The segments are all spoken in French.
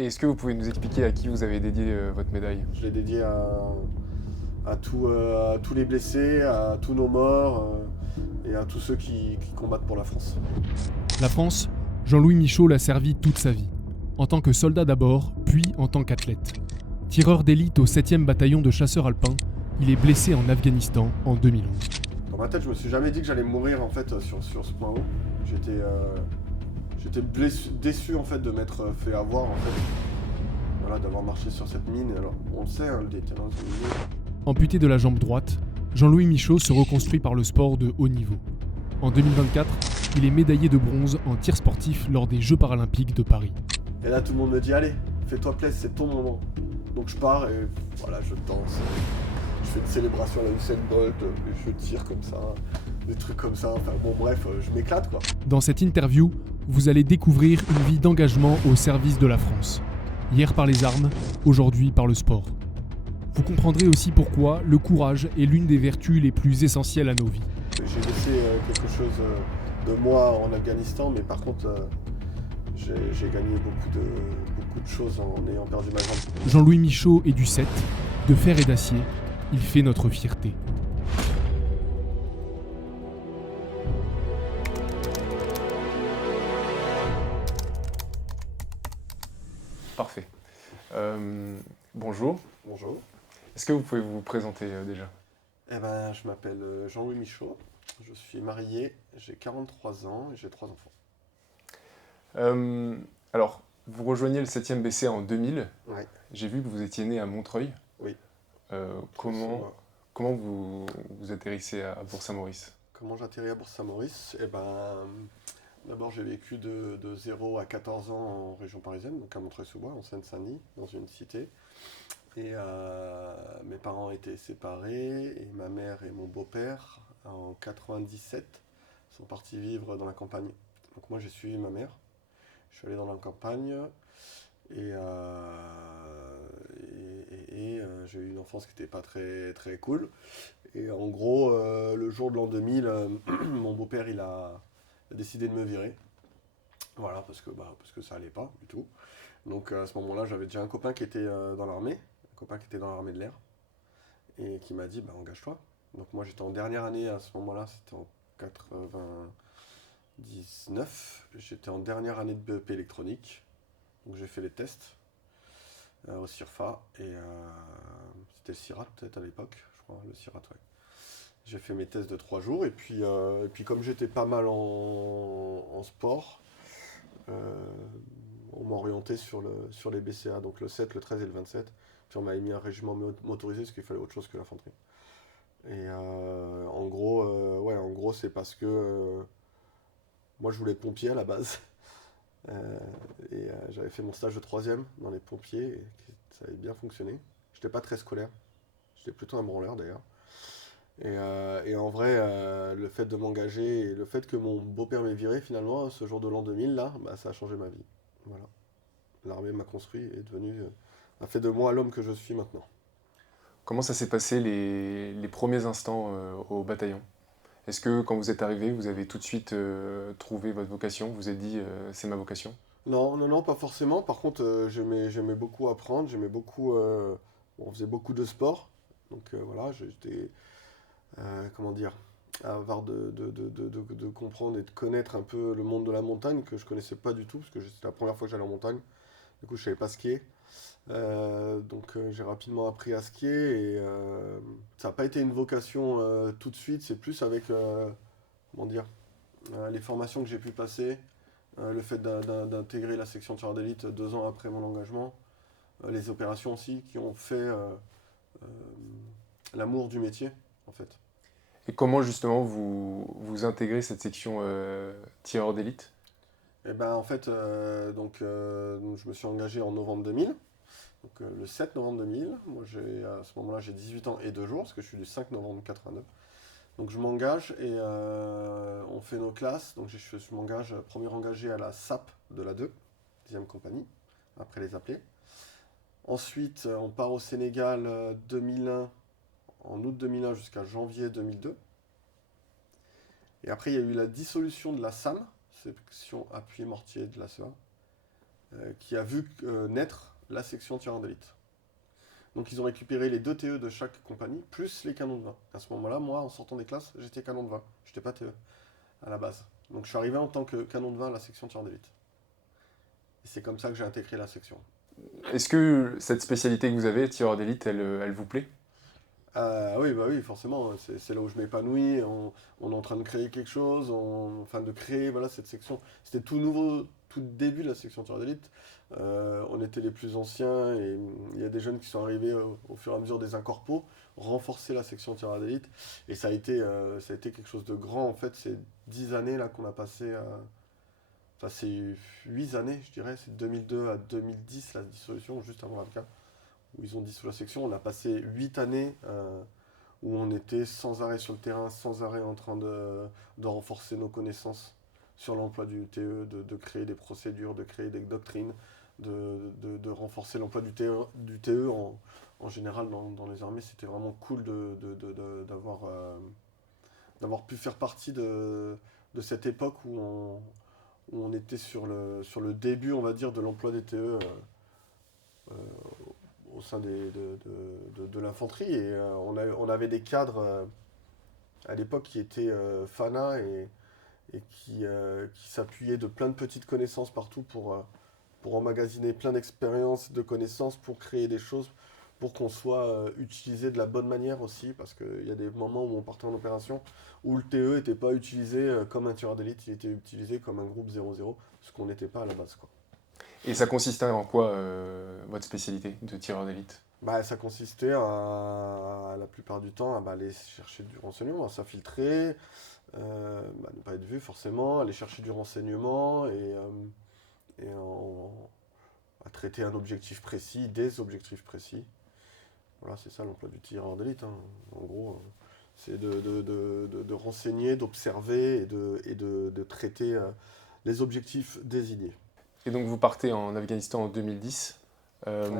Et est-ce que vous pouvez nous expliquer à qui vous avez dédié votre médaille? Je l'ai dédié à tous les blessés, à tous nos morts et à tous ceux qui combattent pour la France. La France, Jean-Louis Michaud l'a servi toute sa vie, en tant que soldat d'abord, puis en tant qu'athlète. Tireur d'élite au 7e bataillon de chasseurs alpins, il est blessé en Afghanistan en 2011. Dans ma tête, je me suis jamais dit que j'allais mourir en fait sur ce point haut. J'étais déçu en fait de m'être fait avoir en fait. Voilà, d'avoir marché sur cette mine. Alors, on le sait, hein, les terrains sont minés. Amputé de la jambe droite, Jean-Louis Michaud se reconstruit par le sport de haut niveau. En 2024, il est médaillé de bronze en tir sportif lors des Jeux paralympiques de Paris. Et là, tout le monde me dit, allez, fais-toi plaisir, c'est ton moment. Donc je pars et voilà, je danse. Je fais une célébration à la Usain Bolt, je tire comme ça, des trucs comme ça. Enfin bon, bref, je m'éclate quoi. Dans cette interview, vous allez découvrir une vie d'engagement au service de la France. Hier par les armes, aujourd'hui par le sport. Vous comprendrez aussi pourquoi le courage est l'une des vertus les plus essentielles à nos vies. J'ai laissé quelque chose de moi en Afghanistan, mais par contre, j'ai gagné beaucoup de choses en ayant perdu ma jambe. Jean-Louis Michaud est du 7, de fer et d'acier, il fait notre fierté. Parfait. Bonjour. Bonjour. Est-ce que vous pouvez vous présenter déjà? Eh ben, je m'appelle Jean-Louis Michaud, je suis marié, j'ai 43 ans et j'ai 3 enfants. Alors, vous rejoignez le 7e BC en 2000. Ouais. J'ai vu que vous étiez né à Montreuil. Oui. Comment vous atterrissez à Bourg-Saint-Maurice? Comment j'atterris à Bourg-Saint-Maurice? Eh ben, d'abord j'ai vécu de 0 à 14 ans en région parisienne, donc à Montreuil-sous-Bois, en Seine-Saint-Denis, dans une cité. Et mes parents étaient séparés et ma mère et mon beau-père, en 97, sont partis vivre dans la campagne. Donc moi j'ai suivi ma mère, je suis allé dans la campagne et, j'ai eu une enfance qui n'était pas très, très cool. Et en gros, le jour de l'an 2000, mon beau-père il a décidé de me virer. Voilà, parce que ça allait pas du tout. Donc à ce moment-là, j'avais déjà un copain qui était dans l'armée, un copain qui était dans l'armée de l'air, et qui m'a dit, bah engage-toi. Donc moi j'étais en dernière année à ce moment-là, c'était en 99, j'étais en dernière année de BEP électronique, donc j'ai fait les tests au CIRFA, et c'était le CIRAT peut-être à l'époque, je crois, le CIRAT, ouais. J'ai fait mes tests de 3 jours, et puis comme j'étais pas mal en sport, on m'a orienté sur les BCA, donc le 7, le 13 et le 27. Puis on m'a mis un régiment motorisé parce qu'il fallait autre chose que l'infanterie. Et en gros, c'est parce que moi je voulais être pompier à la base. J'avais fait mon stage de troisième dans les pompiers et ça avait bien fonctionné. J'étais pas très scolaire, j'étais plutôt un branleur d'ailleurs. Et en vrai, le fait de m'engager et le fait que mon beau-père m'ait viré finalement, ce jour de l'an 2000 là, bah, ça a changé ma vie. Voilà. L'armée m'a construit et a fait de moi l'homme que je suis maintenant. Comment ça s'est passé les premiers instants au bataillon? Est-ce que quand vous êtes arrivé, vous avez tout de suite trouvé votre vocation? Vous vous êtes dit c'est ma vocation? Non, non, non, pas forcément. Par contre, j'aimais beaucoup apprendre, on faisait beaucoup de sport. Donc voilà, j'étais, comment dire, avoir de comprendre et de connaître un peu le monde de la montagne que je connaissais pas du tout, parce que c'était la première fois que j'allais en montagne. Du coup, je savais pas skier. J'ai rapidement appris à skier et ça n'a pas été une vocation tout de suite, c'est plus avec comment dire, les formations que j'ai pu passer, le fait d'intégrer la section tireur d'élite 2 ans après mon engagement, les opérations aussi qui ont fait l'amour du métier en fait. Et comment justement vous intégrez cette section tireur d'élite? Et ben en fait, je me suis engagé en novembre 2000. Donc le 7 novembre 2000, moi à ce moment-là j'ai 18 ans et 2 jours, parce que je suis du 5 novembre 89. Donc je m'engage et on fait nos classes. Donc je m'engage, premier engagé à la SAP de la 2, 10e compagnie, après les appelés. Ensuite on part au Sénégal 2001, en août 2001 jusqu'à janvier 2002. Et après il y a eu la dissolution de la SAM, section appui mortier de la CEA. qui a vu naître la section tireur d'élite. Donc ils ont récupéré les 2 TE de chaque compagnie, plus les canons de vin. À ce moment-là, moi, en sortant des classes, j'étais canon de vin. Je n'étais pas TE à la base. Donc je suis arrivé en tant que canon de vin à la section tireur d'élite. Et c'est comme ça que j'ai intégré la section. Est-ce que cette spécialité que vous avez, tireur d'élite, elle vous plaît? Oui, bah oui, forcément, c'est là où je m'épanouis. On est en train de créer quelque chose, enfin de créer voilà, cette section. C'était tout nouveau, tout début de la section tireur d'élite. On était les plus anciens et il y a des jeunes qui sont arrivés au fur et à mesure des incorpos, renforcer la section tireur d'élite. Et ça a été quelque chose de grand en fait. C'est 10 années là qu'on a passé. Enfin, c'est 8 années, je dirais. C'est de 2002 à 2010 la dissolution, juste avant la où ils ont dissous la section. On a passé 8 années où on était sans arrêt sur le terrain, sans arrêt en train de renforcer nos connaissances sur l'emploi du TE, de créer des procédures, de créer des doctrines, de renforcer l'emploi du TE en général dans les armées. C'était vraiment cool d'avoir pu faire partie de cette époque où on était sur le début, on va dire, de l'emploi des TE euh, au sein de l'infanterie. Et on avait des cadres à l'époque qui étaient fanas et qui s'appuyaient de plein de petites connaissances partout pour emmagasiner plein d'expériences, de connaissances, pour créer des choses, pour qu'on soit utilisé de la bonne manière aussi, parce qu'il y a des moments où on partait en opération où le TE n'était pas utilisé comme un tireur d'élite, il était utilisé comme un groupe 0-0, ce qu'on n'était pas à la base, quoi. Et ça consistait en quoi, votre spécialité de tireur d'élite? Bah, ça consistait la plupart du temps, à aller chercher du renseignement, à s'infiltrer, ne pas être vu forcément, aller chercher du renseignement et à traiter un objectif précis, des objectifs précis. Voilà, c'est ça l'emploi du tireur d'élite, hein. En gros, c'est de renseigner, d'observer et de traiter les objectifs désignés. Et donc vous partez en Afghanistan en 2010. Ouais.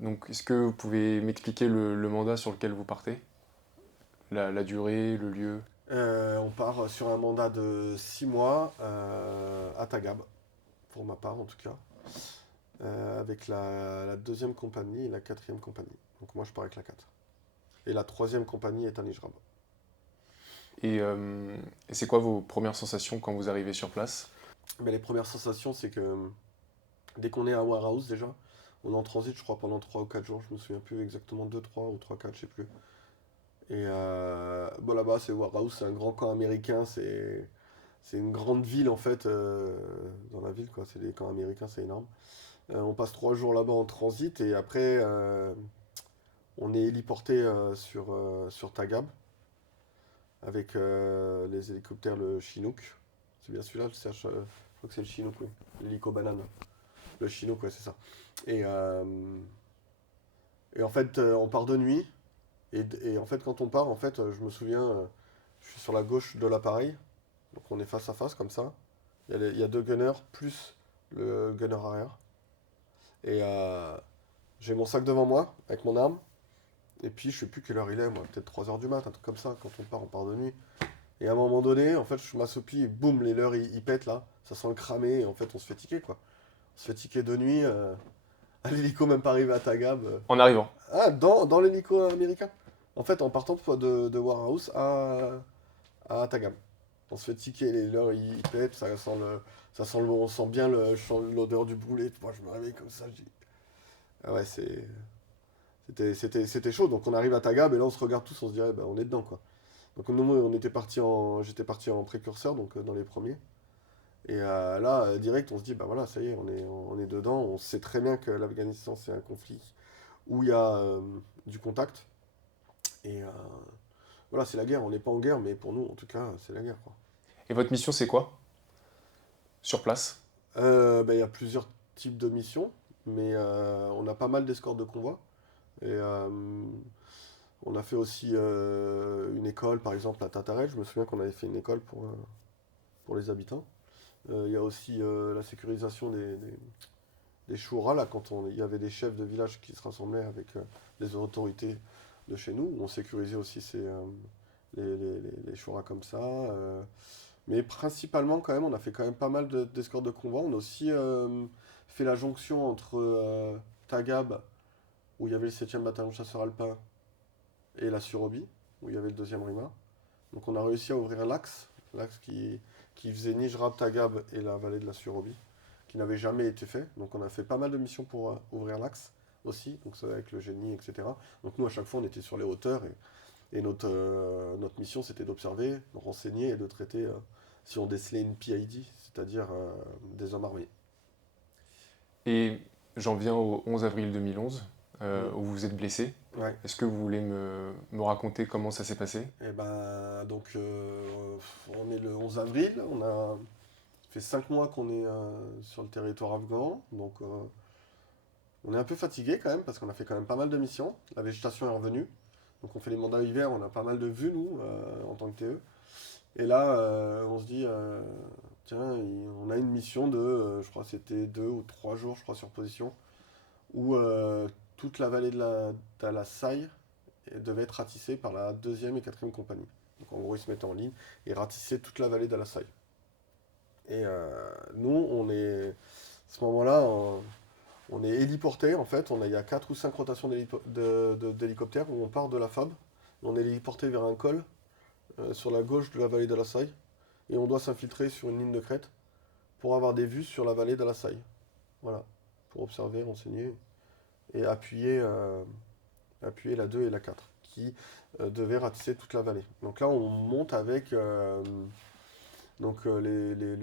Donc est-ce que vous pouvez m'expliquer le mandat sur lequel vous partez? La durée, le lieu? On part sur un mandat de 6 mois à Tagab, pour ma part en tout cas, avec la deuxième compagnie et la quatrième compagnie. Donc moi je pars avec la 4. Et la troisième compagnie est à Nijrab. Et c'est quoi vos premières sensations quand vous arrivez sur place? Mais les premières sensations, c'est que dès qu'on est à Warehouse déjà, on est en transit je crois pendant 3 ou 4 jours, je me souviens plus exactement, 2, 3 ou 3, 4, je sais plus. Et bon, là-bas, c'est Warehouse, c'est un grand camp américain, c'est une grande ville en fait, dans la ville, quoi. C'est des camps américains, c'est énorme. On passe 3 jours là-bas en transit et après, on est héliporté sur Tagab avec les hélicoptères, le Chinook. C'est bien celui-là, je crois que c'est le Chinook, oui. L'hélico banane. Le Chinook, ouais, c'est ça. Et, euh, et en fait, on part de nuit. Et en fait, quand on part, en fait, je me souviens, je suis sur la gauche de l'appareil, donc on est face à face comme ça. Il y a 2 gunners plus le gunner arrière. Et j'ai mon sac devant moi avec mon arme. Et puis je sais plus quelle heure il est, moi, peut-être 3 heures du mat, un truc comme ça. Quand on part de nuit. Et à un moment donné, en fait, je m'assoupis et boum, les leurs ils pètent là. Ça sent le cramer et en fait, on se fait tiquer quoi. On se fait tiquer de nuit. À l'hélico, même pas arrivé à Tagab. En arrivant. Ah, dans l'hélico américain. En fait, en partant de Warehouse à Tagam. On se fait ticker, les leurs ils pètent, on sent bien l'odeur du boulet. Moi, je me réveille comme ça, je dis. Ah ouais, c'était chaud. Donc on arrive à Tagab et là on se regarde tous, on se dirait, bah, on est dedans quoi. Donc nous, j'étais parti en précurseur, donc dans les premiers. Et là, direct, on se dit, bah voilà, ça y est, on est dedans. On sait très bien que l'Afghanistan, c'est un conflit où il y a du contact. Et voilà, c'est la guerre. On n'est pas en guerre, mais pour nous, en tout cas, c'est la guerre, quoi. Et votre mission, c'est quoi? Sur place? Bah, il y a plusieurs types de missions, mais on a pas mal d'escortes de convoi. Et on a fait aussi une école, par exemple, à Tatarel. Je me souviens qu'on avait fait une école pour les habitants. Il y a aussi la sécurisation des shouras, là, quand il y avait des chefs de village qui se rassemblaient avec les autorités de chez nous, où on sécurisait aussi les shouras comme ça. Mais principalement, quand même, on a fait quand même pas mal d'escortes de convoi. On a aussi fait la jonction entre Tagab, où il y avait le 7e bataillon de chasseurs alpins, et la Surobie, où il y avait le 2e RIMA. Donc on a réussi à ouvrir l'axe qui faisait Nijrab, Tagab et la vallée de la Surobie, qui n'avait jamais été fait. Donc on a fait pas mal de missions pour ouvrir l'axe aussi, donc ça avec le génie, etc. Donc nous, à chaque fois, on était sur les hauteurs, et notre mission, c'était d'observer, de renseigner et de traiter si on décelait une PID, c'est-à-dire des hommes armés. Et j'en viens au 11 avril 2011, Mm. où vous êtes blessé. Ouais. Est-ce que vous voulez me raconter comment ça s'est passé? Et ben, donc, on est le 11 avril, on a fait 5 mois qu'on est sur le territoire afghan, donc on est un peu fatigué quand même, parce qu'on a fait quand même pas mal de missions. La végétation est revenue, donc on fait les mandats hiver, on a pas mal de vues, nous, en tant que TE. Et là, on se dit, tiens, on a une mission de, je crois que c'était 2 ou 3 jours, je crois, sur position, où toute la vallée de la Saille devait être ratissée par la 2e et 4e compagnie. Donc en gros, ils se mettaient en ligne et ratissaient toute la vallée de la Saille. Et nous, à ce moment-là, on est héliporté, en fait. Il y a 4 ou 5 rotations d'hélicoptères où on part de la FAB. On est héliporté vers un col sur la gauche de la vallée de la Saille. Et on doit s'infiltrer sur une ligne de crête pour avoir des vues sur la vallée de la Saille. Voilà. Pour observer, renseigner et appuyer la 2 et la 4 qui devaient ratisser toute la vallée. Donc là, on monte avec le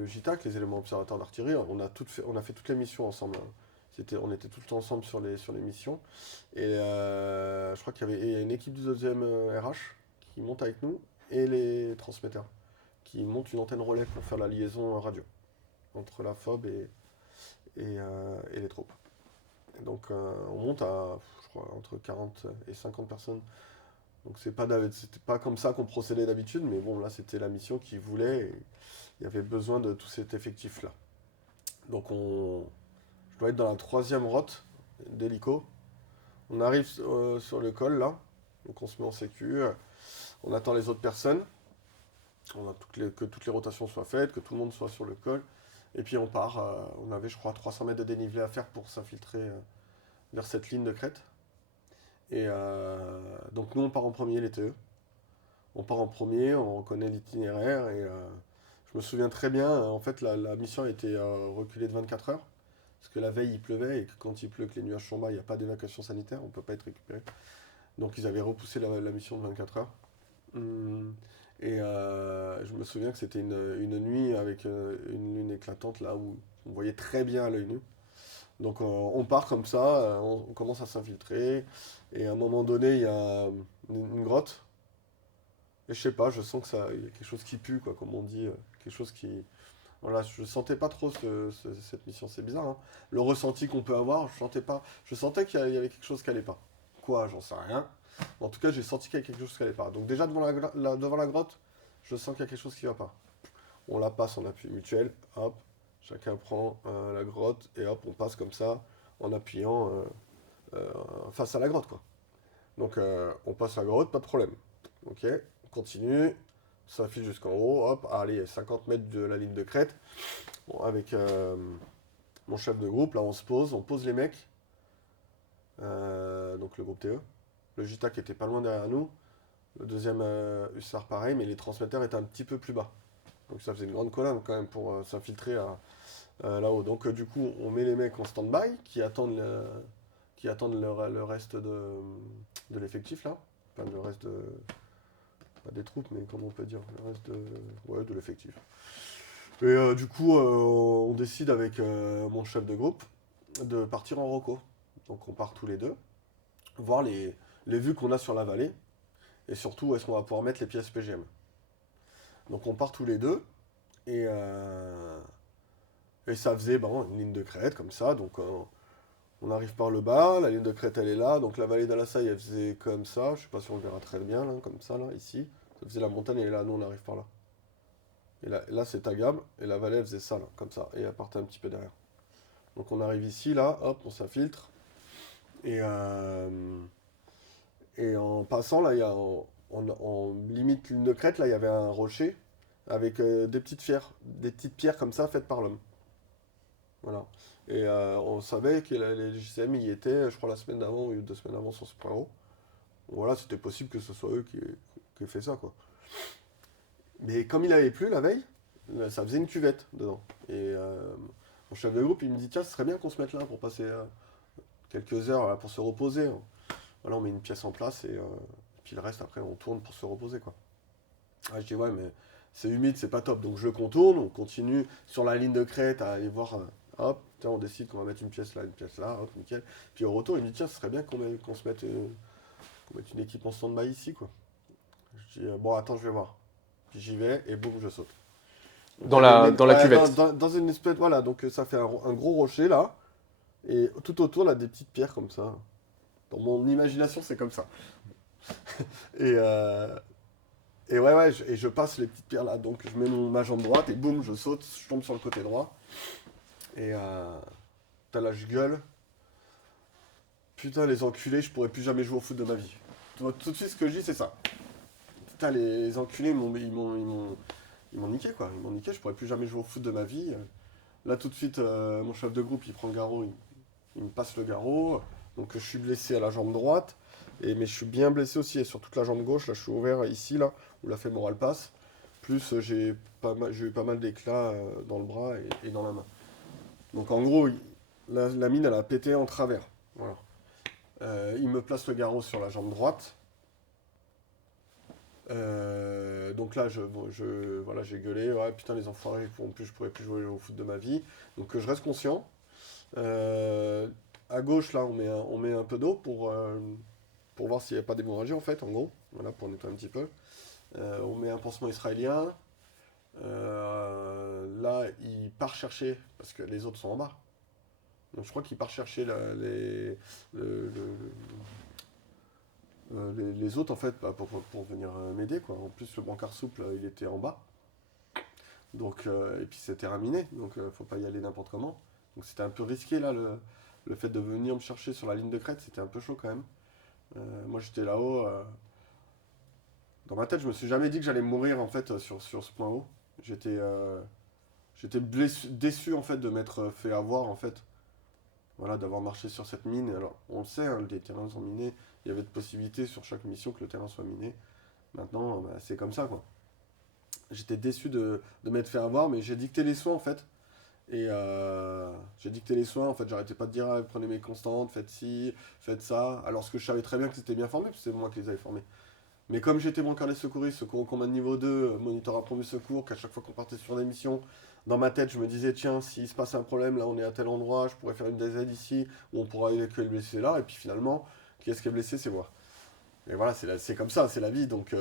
JTAC, les éléments observateurs d'artillerie. On a fait toutes les missions ensemble, hein. On était tout le temps ensemble sur les missions. Et je crois qu'il y a une équipe du 2e RH qui monte avec nous et les transmetteurs qui montent une antenne relais pour faire la liaison radio entre la FOB et les troupes. Et donc on monte à, je crois, entre 40 et 50 personnes. Donc c'était pas comme ça qu'on procédait d'habitude, mais bon, là c'était la mission qui voulait, et il y avait besoin de tout cet effectif-là. Donc je dois être dans la 3e rote d'hélico. On arrive sur le col là, donc on se met en sécu, on attend les autres personnes, que toutes les rotations soient faites, que tout le monde soit sur le col, et puis on part. On avait, je crois, 300 mètres de dénivelé à faire pour s'infiltrer vers cette ligne de crête. Et donc nous on part en premier, les TE. On part en premier, on reconnaît l'itinéraire, et je me souviens très bien, en fait la mission a été reculée de 24 heures, parce que la veille il pleuvait, et que quand il pleut, que les nuages sont bas, il n'y a pas d'évacuation sanitaire, on ne peut pas être récupéré. Donc ils avaient repoussé la mission de 24 heures. Et je me souviens que c'était une nuit avec une lune éclatante, là où on voyait très bien à l'œil nu. Donc on part comme ça, on commence à s'infiltrer, et à un moment donné, il y a une grotte, et je sais pas, je sens que il y a quelque chose qui pue, quoi, comme on dit, quelque chose qui... Voilà, je sentais pas trop cette mission, c'est bizarre, hein. Le ressenti qu'on peut avoir, je sentais qu'il y avait quelque chose qui allait pas. Quoi, j'en sais rien. En tout cas, j'ai senti qu'il y avait quelque chose qui allait pas. Donc déjà, devant la grotte, je sens qu'il y a quelque chose qui va pas. On la passe en appui mutuel, hop, chacun prend la grotte, et hop, on passe comme ça, en appuyant face à la grotte, quoi. Donc on passe la grotte, pas de problème. Ok, on continue, ça file jusqu'en haut, hop, allez, 50 mètres de la ligne de crête. Bon, avec mon chef de groupe, là on pose les mecs, donc le groupe TE. Le JTAC était pas loin derrière nous, le 2e hussard pareil, mais les transmetteurs étaient un petit peu plus bas. Donc ça faisait une grande colonne quand même pour s'infiltrer là-haut. Donc du coup, on met les mecs en stand-by qui attendent le reste de l'effectif là. Enfin, le reste pas des troupes, mais comment on peut dire, le reste de l'effectif. Et du coup, on décide avec mon chef de groupe de partir en roco. Donc on part tous les deux, voir les vues qu'on a sur la vallée, et surtout où est-ce qu'on va pouvoir mettre les pièces PGM. Donc on part tous les deux, et ça faisait une ligne de crête comme ça, donc on arrive par le bas, la ligne de crête elle est là, donc la vallée d'Alassaï elle faisait comme ça, je sais pas si on le verra très bien là, comme ça là, ici, ça faisait la montagne elle est là, nous on arrive par là. Et là c'est Tagab, et la vallée elle faisait ça là, comme ça, et elle partait un petit peu derrière. Donc on arrive ici là, hop, on s'infiltre, et en passant là, en limite ligne de crête, là il y avait un rocher, avec des petites pierres comme ça faites par l'homme. Voilà. Et on savait que les JCM y étaient, je crois, la semaine d'avant ou 2 semaines avant sur ce point haut. Voilà, c'était possible que ce soit eux qui aient fait ça, quoi. Mais comme il avait plu la veille, ça faisait une cuvette dedans. Et mon chef de groupe, il me dit, tiens, ce serait bien qu'on se mette là pour passer quelques heures là, pour se reposer. Voilà, on met une pièce en place et puis le reste, après, on tourne pour se reposer, quoi. Ah, je dis, ouais, mais c'est humide, c'est pas top. Donc je contourne, on continue sur la ligne de crête à aller voir. Hop, tiens, on décide qu'on va mettre une pièce là, hop, nickel. Puis au retour, il me dit, tiens, ce serait bien qu'on se mette, qu'on mette une équipe en stand-by ici, quoi. Je dis, bon, attends, je vais voir. Puis j'y vais et boum, je saute. Donc, Dans la ouais, cuvette. dans une espèce, voilà, donc ça fait un gros rocher là. Et tout autour, là, des petites pierres comme ça. Dans mon imagination, c'est comme ça. Et, et je passe les petites pierres là. Donc je mets ma jambe droite et boum, je saute, je tombe sur le côté droit. Et là, je gueule. Putain, les enculés, je pourrais plus jamais jouer au foot de ma vie. Tout de suite, ce que je dis, c'est ça. Putain, les enculés, ils m'ont niqué, quoi. Ils m'ont niqué, je pourrais plus jamais jouer au foot de ma vie. Là, tout de suite, mon chef de groupe, il prend le garrot, il me passe le garrot. Donc, je suis blessé à la jambe droite. Mais je suis bien blessé aussi, et sur toute la jambe gauche. Là, je suis ouvert ici, là, où la fémorale passe. Plus, j'ai eu pas mal d'éclats dans le bras et dans la main. Donc, en gros, la mine, elle a pété en travers. Voilà. Il me place le garrot sur la jambe droite. Donc là, voilà, j'ai gueulé. Ouais, putain, les enfoirés, je pourrais plus jouer au foot de ma vie. Donc je reste conscient. À gauche, là, on met un peu d'eau pour voir s'il n'y a pas d'hémorragie, en fait, en gros. Voilà, pour nettoyer un petit peu. On met un pansement israélien. Là, il part chercher, parce que les autres sont en bas. Donc je crois qu'il part chercher les autres, en fait, bah, pour venir m'aider, quoi. En plus, le brancard souple, il était en bas. Donc, et puis c'était raminé, donc faut pas y aller n'importe comment. Donc c'était un peu risqué, là, le fait de venir me chercher sur la ligne de crête, c'était un peu chaud quand même. Moi, j'étais là-haut. Dans ma tête, je me suis jamais dit que j'allais mourir, en fait, sur ce point haut. J'étais déçu, en fait, de m'être fait avoir, en fait. Voilà, d'avoir marché sur cette mine. Alors, on le sait, hein, les terrains sont minés. Il y avait de possibilités sur chaque mission que le terrain soit miné. Maintenant, bah, c'est comme ça, quoi. J'étais déçu de m'être fait avoir, mais j'ai dicté les soins, en fait. Et j'ai dicté les soins, en fait, j'arrêtais pas de dire, ah, prenez mes constantes, faites ci, faites ça. Alors que je savais très bien que c'était bien formé, parce que c'est moi qui les avais formés. Mais comme j'étais brancard des secouristes, secours au combat de niveau 2, moniteur à premier secours, qu'à chaque fois qu'on partait sur des missions, dans ma tête, je me disais, tiens, s'il se passe un problème, là on est à tel endroit, je pourrais faire une DZ ici, ou on pourra évacuer le blessé là, et puis finalement, qui est-ce qui est blessé, c'est moi. Et voilà, c'est comme ça, c'est la vie, donc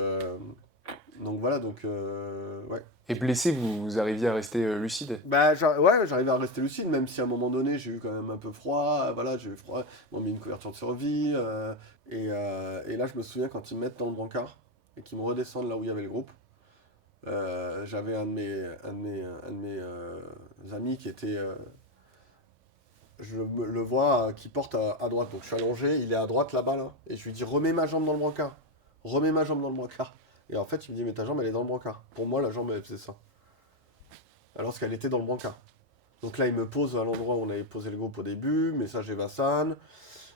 voilà, ouais. Et blessé, vous arriviez à rester lucide? Bah, ouais, j'arrivais à rester lucide, même si à un moment donné, j'ai eu quand même un peu froid, voilà, j'ai eu froid, ils m'ont mis une couverture de survie, et là, je me souviens quand ils me mettent dans le brancard, et qu'ils me redescendent là où il y avait le groupe, j'avais un de mes amis qui était, le vois, qui porte à droite, donc je suis allongé, il est à droite là-bas, là, et je lui dis, remets ma jambe dans le brancard, remets ma jambe dans le brancard. Et en fait, il me dit, mais ta jambe, elle est dans le brancard. Pour moi, la jambe, elle faisait ça. Alors qu'elle était dans le brancard. Donc là, il me pose à l'endroit où on avait posé le groupe au début, message Evassan,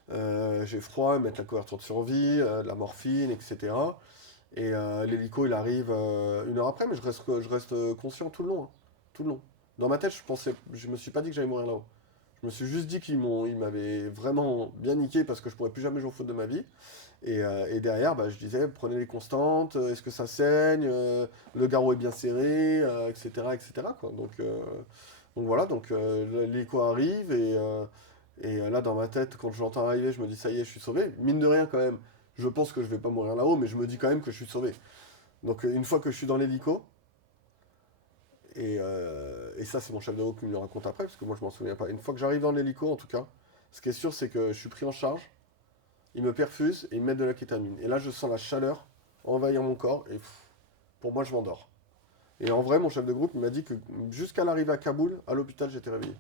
j'ai froid, mettre la couverture de survie, de la morphine, etc. Et l'hélico, il arrive 1 heure après, mais je reste conscient tout le long. Hein. Tout le long. Dans ma tête, je me suis pas dit que j'allais mourir là-haut. Je me suis juste dit ils m'avaient vraiment bien niqué parce que je pourrais plus jamais jouer au foot de ma vie. Et derrière, bah, je disais, prenez les constantes, est-ce que ça saigne, le garrot est bien serré, etc., etc. Quoi. Donc voilà, l'hélico arrive et là dans ma tête, quand je l'entends arriver, je me dis ça y est, je suis sauvé. Mine de rien quand même, je pense que je vais pas mourir là-haut, mais je me dis quand même que je suis sauvé. Donc une fois que je suis dans l'hélico, et ça c'est mon chef de groupe qui me le raconte après, parce que moi je m'en souviens pas. Une fois que j'arrive dans l'hélico en tout cas, ce qui est sûr c'est que je suis pris en charge, ils me perfusent et ils me mettent de la kétamine. Et là je sens la chaleur envahir mon corps et pour moi je m'endors. Et en vrai mon chef de groupe il m'a dit que jusqu'à l'arrivée à Kaboul, à l'hôpital j'étais réveillé.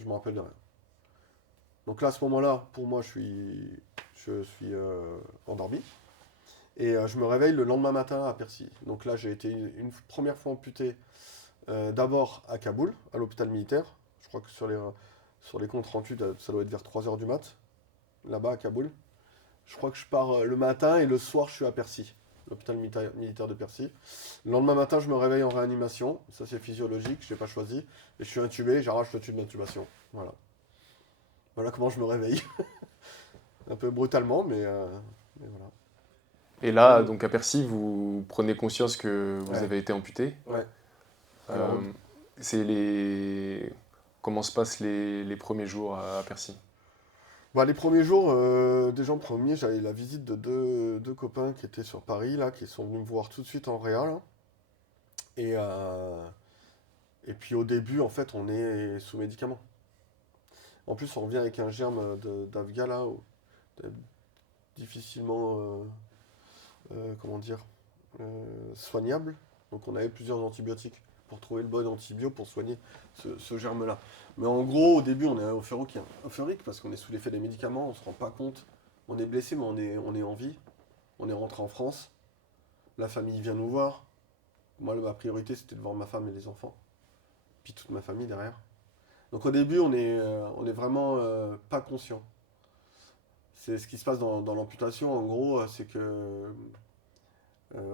Je me rappelle de rien. Donc là à ce moment-là, pour moi je suis endormi. Et je me réveille le lendemain matin à Percy. Donc là, j'ai été une première fois amputé d'abord à Kaboul, à l'hôpital militaire. Je crois que sur les comptes rendus, ça doit être vers 3 h du mat, là-bas à Kaboul. Je crois que je pars le matin et le soir, je suis à Percy, l'hôpital militaire de Percy. Le lendemain matin, je me réveille en réanimation. Ça, c'est physiologique, je n'ai pas choisi. Et je suis intubé, j'arrache le tube d'intubation. Voilà. Voilà comment je me réveille. Un peu brutalement, mais voilà. Et là, donc à Percy, vous prenez conscience que vous Ouais. avez été amputé. Ouais. Euh, Alors, c'est les... Comment se passent les premiers jours à Percy? bah, les premiers jours, déjà en premier, j'avais la visite de deux copains qui étaient sur Paris, là, qui sont venus me voir tout de suite en réa, là. Et, euh, et puis au début, en fait, on est sous médicaments. En plus, on revient avec un germe d'Avga, là, euh, difficilement, comment dire, soignable. Donc on avait plusieurs antibiotiques pour trouver le bon antibio pour soigner ce germe-là. Mais en gros, au début, on est euphorique parce qu'on est sous l'effet des médicaments, on ne se rend pas compte. On est blessé, mais on est en vie. On est rentré en France. La famille vient nous voir. Moi, ma priorité, c'était de voir ma femme et les enfants. Puis toute ma famille derrière. Donc au début, on est vraiment pas conscient. C'est ce qui se passe dans l'amputation, en gros, c'est que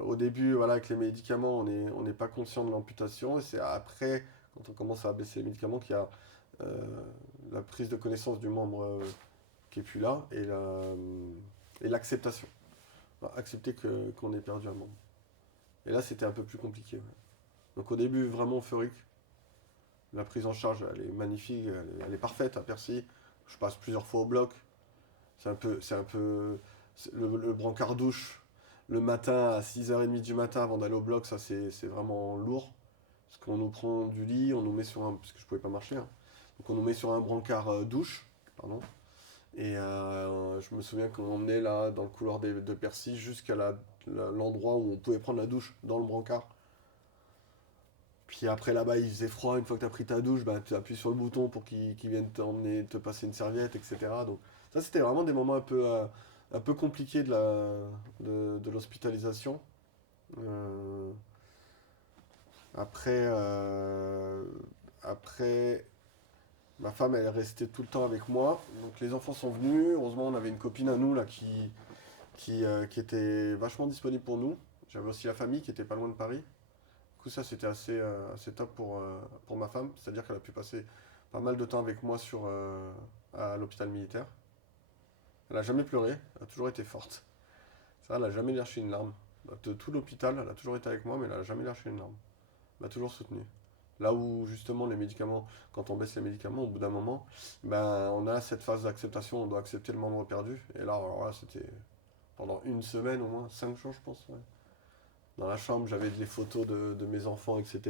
au début, voilà, avec les médicaments, on n'est pas conscient de l'amputation. Et c'est après, quand on commence à baisser les médicaments, qu'il y a la prise de connaissance du membre qui est plus là et l'acceptation. Enfin, accepter qu'on ait perdu un membre. Et là, c'était un peu plus compliqué. Ouais. Donc au début, vraiment euphorique. La prise en charge, elle est magnifique, elle est parfaite à Percy. Je passe plusieurs fois au bloc. Le brancard douche le matin à 6h30 du matin avant d'aller au bloc, ça c'est vraiment lourd. Parce qu'on nous prend du lit, on nous met sur un. Parce que je pouvais pas marcher. Hein. Donc on nous met sur un brancard douche. Pardon. Et je me souviens qu'on emmenait là dans le couloir de Percy jusqu'à l'endroit où on pouvait prendre la douche dans le brancard. Puis après là-bas il faisait froid, une fois que tu as pris ta douche, bah, tu appuies sur le bouton pour qu'il vienne t'emmener, te passer une serviette, etc. Donc ça c'était vraiment des moments un peu compliqués de l'hospitalisation. Euh, après, euh, après, ma femme elle est restée tout le temps avec moi. Donc les enfants sont venus, heureusement on avait une copine à nous là qui était vachement disponible pour nous. J'avais aussi la famille qui était pas loin de Paris. Du coup, ça, c'était assez top pour ma femme. C'est-à-dire qu'elle a pu passer pas mal de temps avec moi à l'hôpital militaire. Elle n'a jamais pleuré, elle a toujours été forte. Ça, elle n'a jamais lâché une larme. De tout l'hôpital, elle a toujours été avec moi, mais elle n'a jamais lâché une larme. Elle m'a toujours soutenu. Là où, justement, les médicaments, quand on baisse les médicaments, au bout d'un moment, ben, on a cette phase d'acceptation, on doit accepter le membre perdu. Et là, alors là, c'était pendant une semaine au moins, 5 jours, je pense. Ouais. Dans la chambre, j'avais des photos de mes enfants, etc.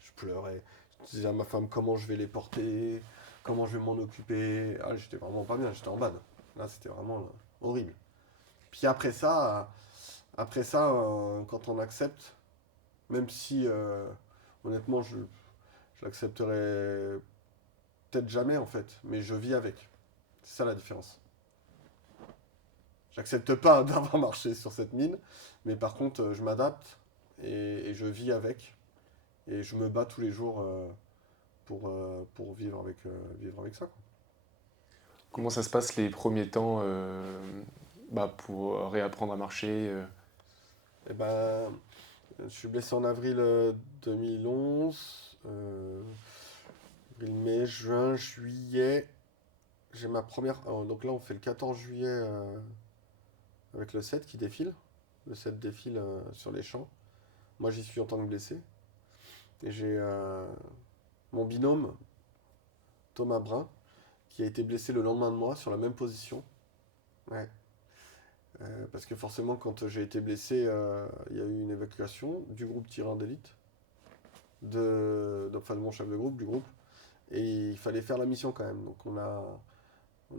Je pleurais. Je disais à ma femme comment je vais les porter, comment je vais m'en occuper. Ah, j'étais vraiment pas bien, j'étais en bad. Là, c'était vraiment horrible. Puis après ça quand on accepte, même si honnêtement, je l'accepterai peut-être jamais en fait, mais je vis avec. C'est ça la différence. J'accepte pas d'avoir marché sur cette mine, mais par contre, je m'adapte et je vis avec. Et je me bats tous les jours pour vivre avec ça. Quoi. Comment ça se passe les premiers temps pour réapprendre à marcher Et ben, je suis blessé en avril 2011. Avril, mai, juin, juillet. J'ai ma première. Donc là, on fait le 14 juillet avec le 7 qui défile. Le 7 défile sur les champs. Moi, j'y suis en tant que blessé. Et j'ai mon binôme, Thomas Brun, qui a été blessé le lendemain de moi sur la même position. Ouais. Parce que forcément, quand j'ai été blessé, il y a eu une évacuation du groupe tireur d'élite, enfin de mon chef de groupe, du groupe, et il fallait faire la mission quand même. Donc on a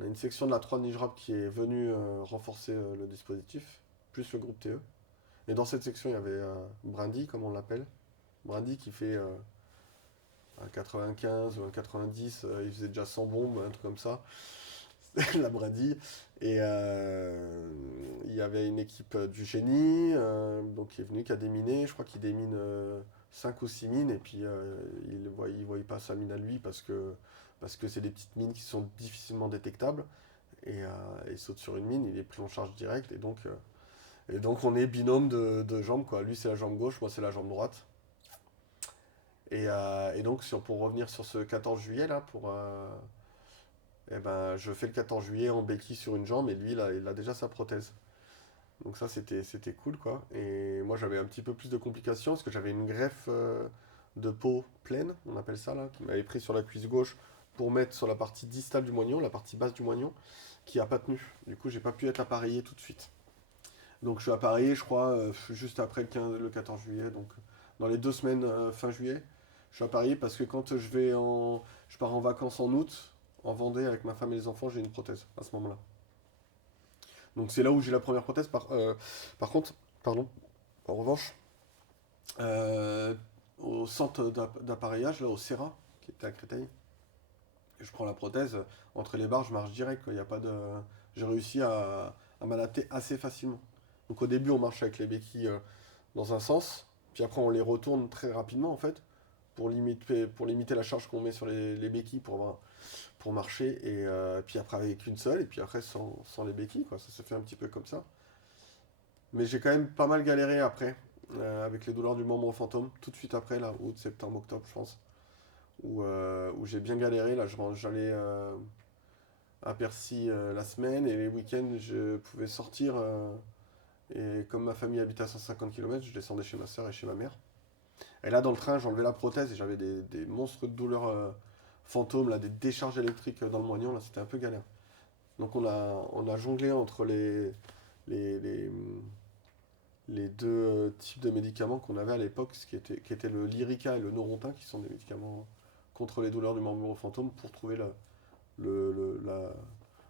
une section de la 3 de Nijrab qui est venue renforcer le dispositif, plus le groupe TE. Et dans cette section, il y avait Brindy, comme on l'appelle. Brindy qui fait un 95 ou un 90, il faisait déjà 100 bombes, un truc comme ça. La Brindy. Et il y avait une équipe du génie donc qui est venue, qui a déminé. Je crois qu'il démine 5 ou 6 mines et puis il voyait pas sa mine à lui parce que c'est des petites mines qui sont difficilement détectables. Et il saute sur une mine, il est pris en charge direct et donc on est binôme de jambes quoi. Lui c'est la jambe gauche, moi c'est la jambe droite. Et donc pour revenir sur ce 14 juillet là, eh ben, je fais le 14 juillet en béquille sur une jambe et lui là, il a déjà sa prothèse. Donc ça c'était cool quoi. Et moi j'avais un petit peu plus de complications parce que j'avais une greffe de peau pleine, on appelle ça là, qui m'avait pris sur la cuisse gauche pour mettre sur la partie distale du moignon, la partie basse du moignon, qui a pas tenu. Du coup j'ai pas pu être appareillé tout de suite. Donc je suis appareillé je crois juste après le 14 juillet, donc dans les 2 semaines fin juillet. Je suis appareillé parce que quand je pars en vacances en août, en Vendée avec ma femme et les enfants, j'ai une prothèse à ce moment-là. Donc c'est là où j'ai la première prothèse. Par contre, pardon, en revanche, euh, au centre d'appareillage, là, au Serra, qui était à Créteil, je prends la prothèse, entre les barres, je marche direct, quoi. Y a pas de... J'ai réussi à m'adapter assez facilement. Donc au début, on marche avec les béquilles dans un sens, puis après, on les retourne très rapidement, en fait, pour limiter la charge qu'on met sur les béquilles pour marcher, et puis après avec une seule, et puis après sans les béquilles, quoi. Ça se fait un petit peu comme ça. Mais j'ai quand même pas mal galéré après, avec les douleurs du membre fantôme, tout de suite après, là, août, septembre, octobre, je pense, où j'ai bien galéré. Là, j'allais à Percy la semaine, et les week-ends, je pouvais sortir, et comme ma famille habite à 150 km, je descendais chez ma soeur et chez ma mère. Et là, dans le train, j'enlevais la prothèse, et j'avais des monstres de douleurs fantômes, là, des décharges électriques dans le moignon, là, c'était un peu galère. Donc on a jonglé entre les, les, les deux types de médicaments qu'on avait à l'époque, qui était le Lyrica et le Neurontin, qui sont des médicaments contre les douleurs du membre fantôme, pour trouver le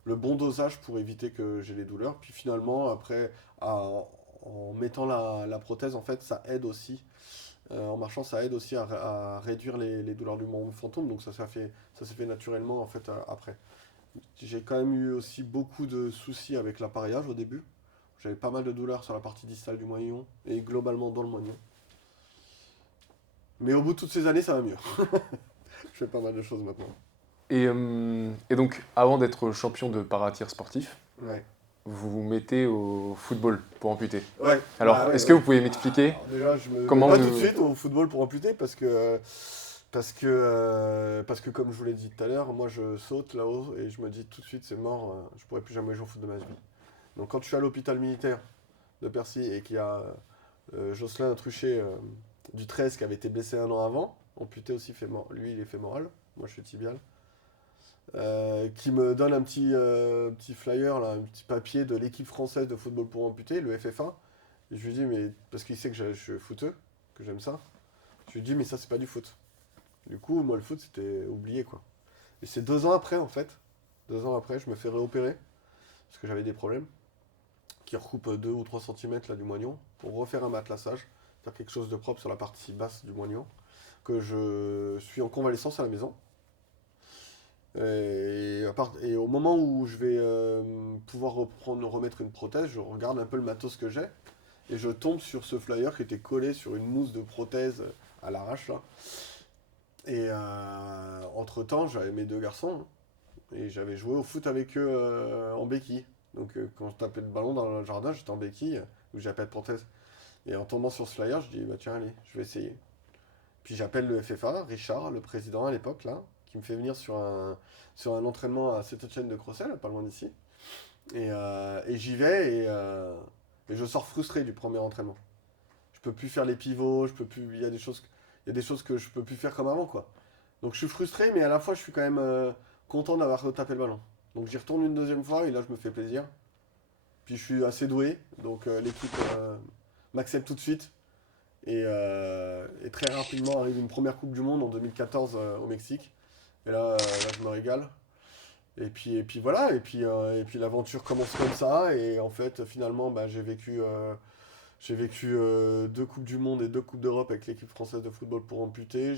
bon dosage pour éviter que j'ai les douleurs. Puis finalement, après, en mettant la prothèse, en fait, ça aide aussi. En marchant, ça aide aussi à réduire les douleurs du membre fantôme, donc ça s'est fait naturellement en fait après. J'ai quand même eu aussi beaucoup de soucis avec l'appareillage au début. J'avais pas mal de douleurs sur la partie distale du moignon et globalement dans le moignon. Mais au bout de toutes ces années, ça va mieux. Je fais pas mal de choses maintenant. Et donc, avant d'être champion de para-tir sportif, Ouais. vous vous mettez au football pour amputer. Ouais. Alors, Bah, ouais, est-ce que ouais. vous pouvez m'expliquer Alors déjà, je me comment mets pas vous... tout de suite au football pour amputer parce que comme je vous l'ai dit tout à l'heure, moi je saute là-haut et je me dis tout de suite c'est mort, je pourrais plus jamais jouer au foot de ma vie. Donc quand je suis à l'hôpital militaire de Percy et qu'il y a Jocelyn Truchet du 13 qui avait été blessé 1 an avant, amputé aussi, lui il est fémoral, moi je suis tibial, qui me donne un petit flyer, là, un petit papier de l'équipe française de football pour amputer, le FFA. Et je lui dis, mais parce qu'il sait que je suis footeux, que j'aime ça, je lui dis, mais ça c'est pas du foot. Du coup, moi le foot c'était oublié quoi. Et c'est 2 ans après en fait, 2 ans après, je me fais réopérer, parce que j'avais des problèmes, qui recoupent 2 ou 3 cm là du moignon, pour refaire un matelassage, faire quelque chose de propre sur la partie basse du moignon, que je suis en convalescence à la maison. Et au moment où je vais pouvoir remettre une prothèse, je regarde un peu le matos que j'ai, et je tombe sur ce flyer qui était collé sur une mousse de prothèse à l'arrache là. Et entre-temps, j'avais mes 2 garçons, hein, et j'avais joué au foot avec eux en béquille. Donc quand je tapais le ballon dans le jardin, j'étais en béquille, où j'avais pas de prothèse. Et en tombant sur ce flyer, je dis, bah tiens, allez, je vais essayer. Puis j'appelle le FFA, Richard, le président à l'époque, là, qui me fait venir sur un entraînement à Saint-Étienne de Crossel, pas loin d'ici. Et j'y vais, et je sors frustré du premier entraînement. Je peux plus faire les pivots, je peux plus, il y a des choses que je peux plus faire comme avant, quoi. Donc je suis frustré, mais à la fois je suis quand même content d'avoir retapé le ballon. Donc j'y retourne une deuxième fois, et là je me fais plaisir. Puis je suis assez doué, donc l'équipe m'accepte tout de suite. Et très rapidement arrive une première Coupe du Monde en 2014 au Mexique. Et là, je me régale. Et puis voilà, et puis l'aventure commence comme ça. Et en fait, finalement, bah, j'ai vécu 2 Coupes du Monde et 2 Coupes d'Europe avec l'équipe française de football pour amputer.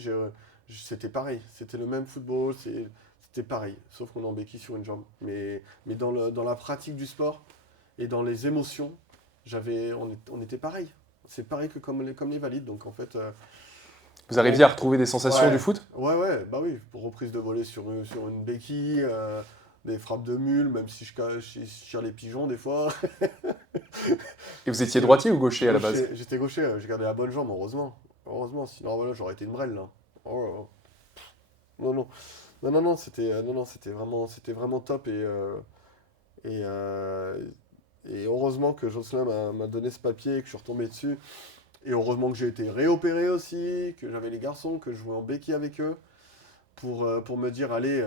C'était pareil, c'était le même football, c'était pareil, sauf qu'on est en béquille sur une jambe. Mais dans la pratique du sport, Et dans les émotions, on était pareil. C'est pareil que comme les valides. Donc en fait, Vous arriviez à retrouver des sensations ouais, du foot? ouais, bah oui, pour reprise de volée sur une béquille, des frappes de mule, même si je tire les pigeons des fois. Et vous étiez droitier ou gaucher à la base? J'étais gaucher, j'ai gardé la bonne jambe, heureusement. Heureusement, sinon voilà, j'aurais été une brêle là. Oh là là. Non, non, non, c'était vraiment top et, euh, et heureusement que Jocelyn m'a donné ce papier et que je suis retombé dessus. Et heureusement que j'ai été réopéré aussi, que j'avais les garçons, que je jouais en béquille avec eux, pour me dire, allez,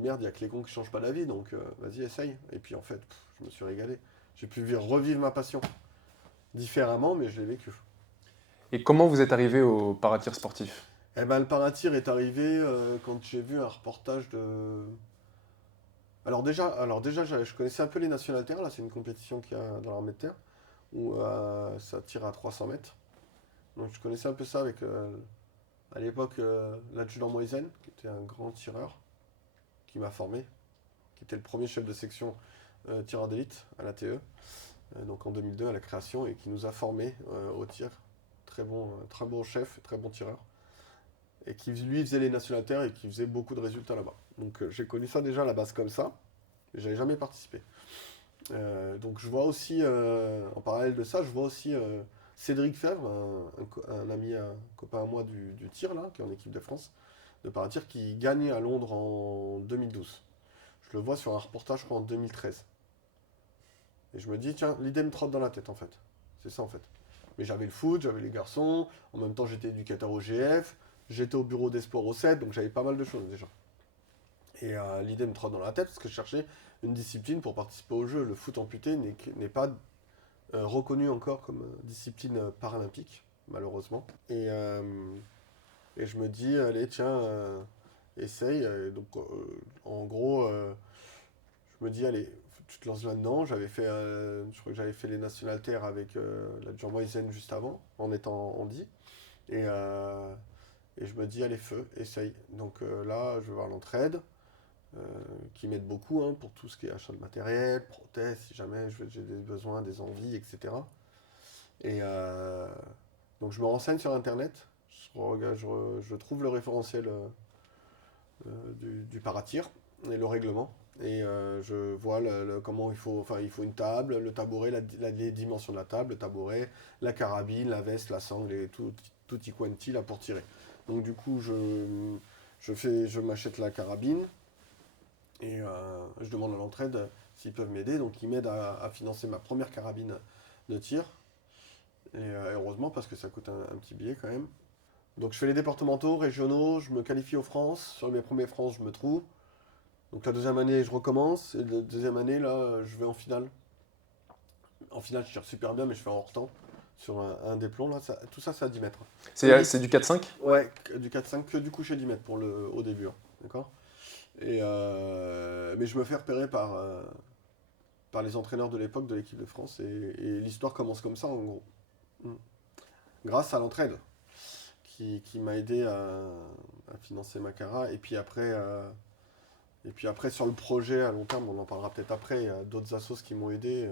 merde, il n'y a que les cons qui changent pas la vie, donc vas-y, essaye. Et puis en fait, je me suis régalé. J'ai pu revivre ma passion. Différemment, mais je l'ai vécu. Et comment vous êtes arrivé au paratir sportif? Eh ben, le paratir est arrivé quand j'ai vu un reportage de... Alors déjà, je connaissais un peu les National Terre, là, c'est une compétition qu'il y a dans l'armée de terre, où ça tire à 300 mètres. Donc je connaissais un peu ça avec, à l'époque, l'adjudant Moisen, qui était un grand tireur, qui m'a formé, qui était le premier chef de section tireur d'élite à la TE, donc en 2002 à la création, et qui nous a formés au tir. Très bon chef, très bon tireur. Et qui lui faisait les National Terre et qui faisait beaucoup de résultats là-bas. Donc j'ai connu ça déjà à la base comme ça, mais j'avais jamais participé. Donc je vois aussi, en parallèle de ça, je vois aussi Cédric Fèvre, un ami, un copain à moi du tir, là, qui est en équipe de France, de paratir, qui gagne à Londres en 2012. Je le vois sur un reportage, je crois, en 2013. Et je me dis, tiens, l'idée me trotte dans la tête, en fait. C'est ça, en fait. Mais j'avais le foot, j'avais les garçons, en même temps j'étais éducateur au GF, j'étais au bureau des sports au 7, donc j'avais pas mal de choses déjà. Et l'idée me trotte dans la tête parce que je cherchais une discipline pour participer au jeu. Le foot amputé n'est pas reconnu encore comme discipline paralympique, malheureusement. Et je me dis, allez, tiens, essaye. Et donc, en gros, je me dis, allez, tu te lances là-dedans. Je crois que j'avais fait les National Terre avec l'adjudant Moisen juste avant, en étant handi. Et, et je me dis, allez, feu, essaye. Donc là, je vais voir l'entraide, qui m'aide beaucoup hein, pour tout ce qui est achat de matériel, prothèses, si jamais j'ai des besoins, des envies, etc. Et donc je me renseigne sur Internet, je trouve le référentiel du paratir et le règlement. Et je vois comment il faut une table, le tabouret, les dimensions de la table, le tabouret, la carabine, la veste, la sangle et tout y quanti là pour tirer. Donc du coup, je m'achète la carabine et je demande à l'entraide s'ils peuvent m'aider. Donc ils m'aident à financer ma première carabine de tir. Et heureusement parce que ça coûte un petit billet quand même. Donc je fais les départementaux, régionaux, je me qualifie aux France. Sur mes premiers France, je me trouve. Donc la deuxième année, je recommence. Et la deuxième année, là, je vais en finale. En finale, je tire super bien, mais je fais en hors-temps sur un des plombs. Là, tout ça, c'est à 10 mètres. C'est du 4-5? Ouais, du 4-5, que du coucher 10 mètres au début. Hein, d'accord. Mais je me fais repérer par les entraîneurs de l'époque de l'équipe de France. Et l'histoire commence comme ça, en gros. Grâce à l'entraide qui m'a aidé à financer ma cara. Et puis après, sur le projet à long terme, on en parlera peut-être après, il y a d'autres assos qui m'ont aidé.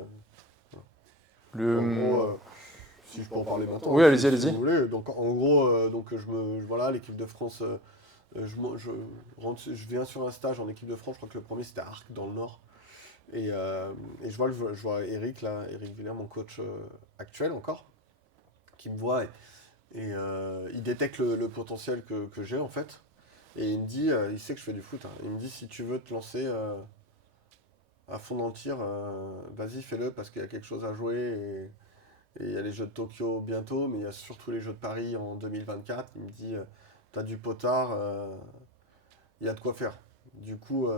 Le... En gros, si je peux en parler maintenant. Oui, allez-y, si allez-y. vous voulez. Donc en gros, voilà, l'équipe de France, je viens sur un stage en équipe de France, je crois que le premier c'était à Arc dans le Nord. Et je vois Eric, là, Eric Villers, mon coach actuel encore, qui me voit et il détecte le potentiel que j'ai en fait. Et il me dit, il sait que je fais du foot, hein. Il me dit si tu veux te lancer à fond dans le tir, vas-y fais-le parce qu'il y a quelque chose à jouer. Et il y a les Jeux de Tokyo bientôt, mais il y a surtout les Jeux de Paris en 2024. Il me dit, t'as du potard, il y a de quoi faire. Du coup,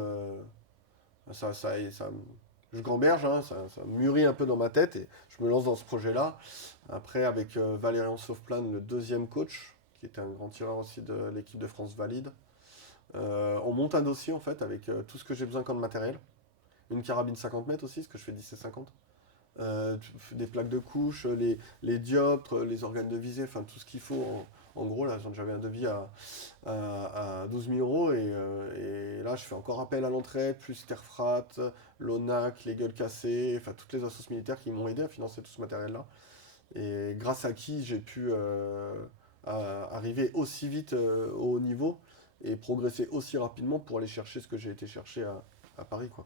je gamberge, hein, ça mûrit un peu dans ma tête et je me lance dans ce projet-là. Après, avec Valérian Sauveplan, le deuxième coach, qui était un grand tireur aussi de l'équipe de France valide, on monte un dossier en fait avec tout ce que j'ai besoin comme matériel. Une carabine 50 mètres aussi, parce que je fais 10 et 50. Des plaques de couche, les dioptres, les organes de visée, enfin tout ce qu'il faut En gros, là, j'avais un devis à 12 000 euros et là, je fais encore appel à l'entraide, plus Terfrat, l'ONAC, les gueules cassées, enfin toutes les assos militaires qui m'ont aidé à financer tout ce matériel-là. Et grâce à qui j'ai pu arriver aussi vite au haut niveau et progresser aussi rapidement pour aller chercher ce que j'ai été chercher à Paris, quoi.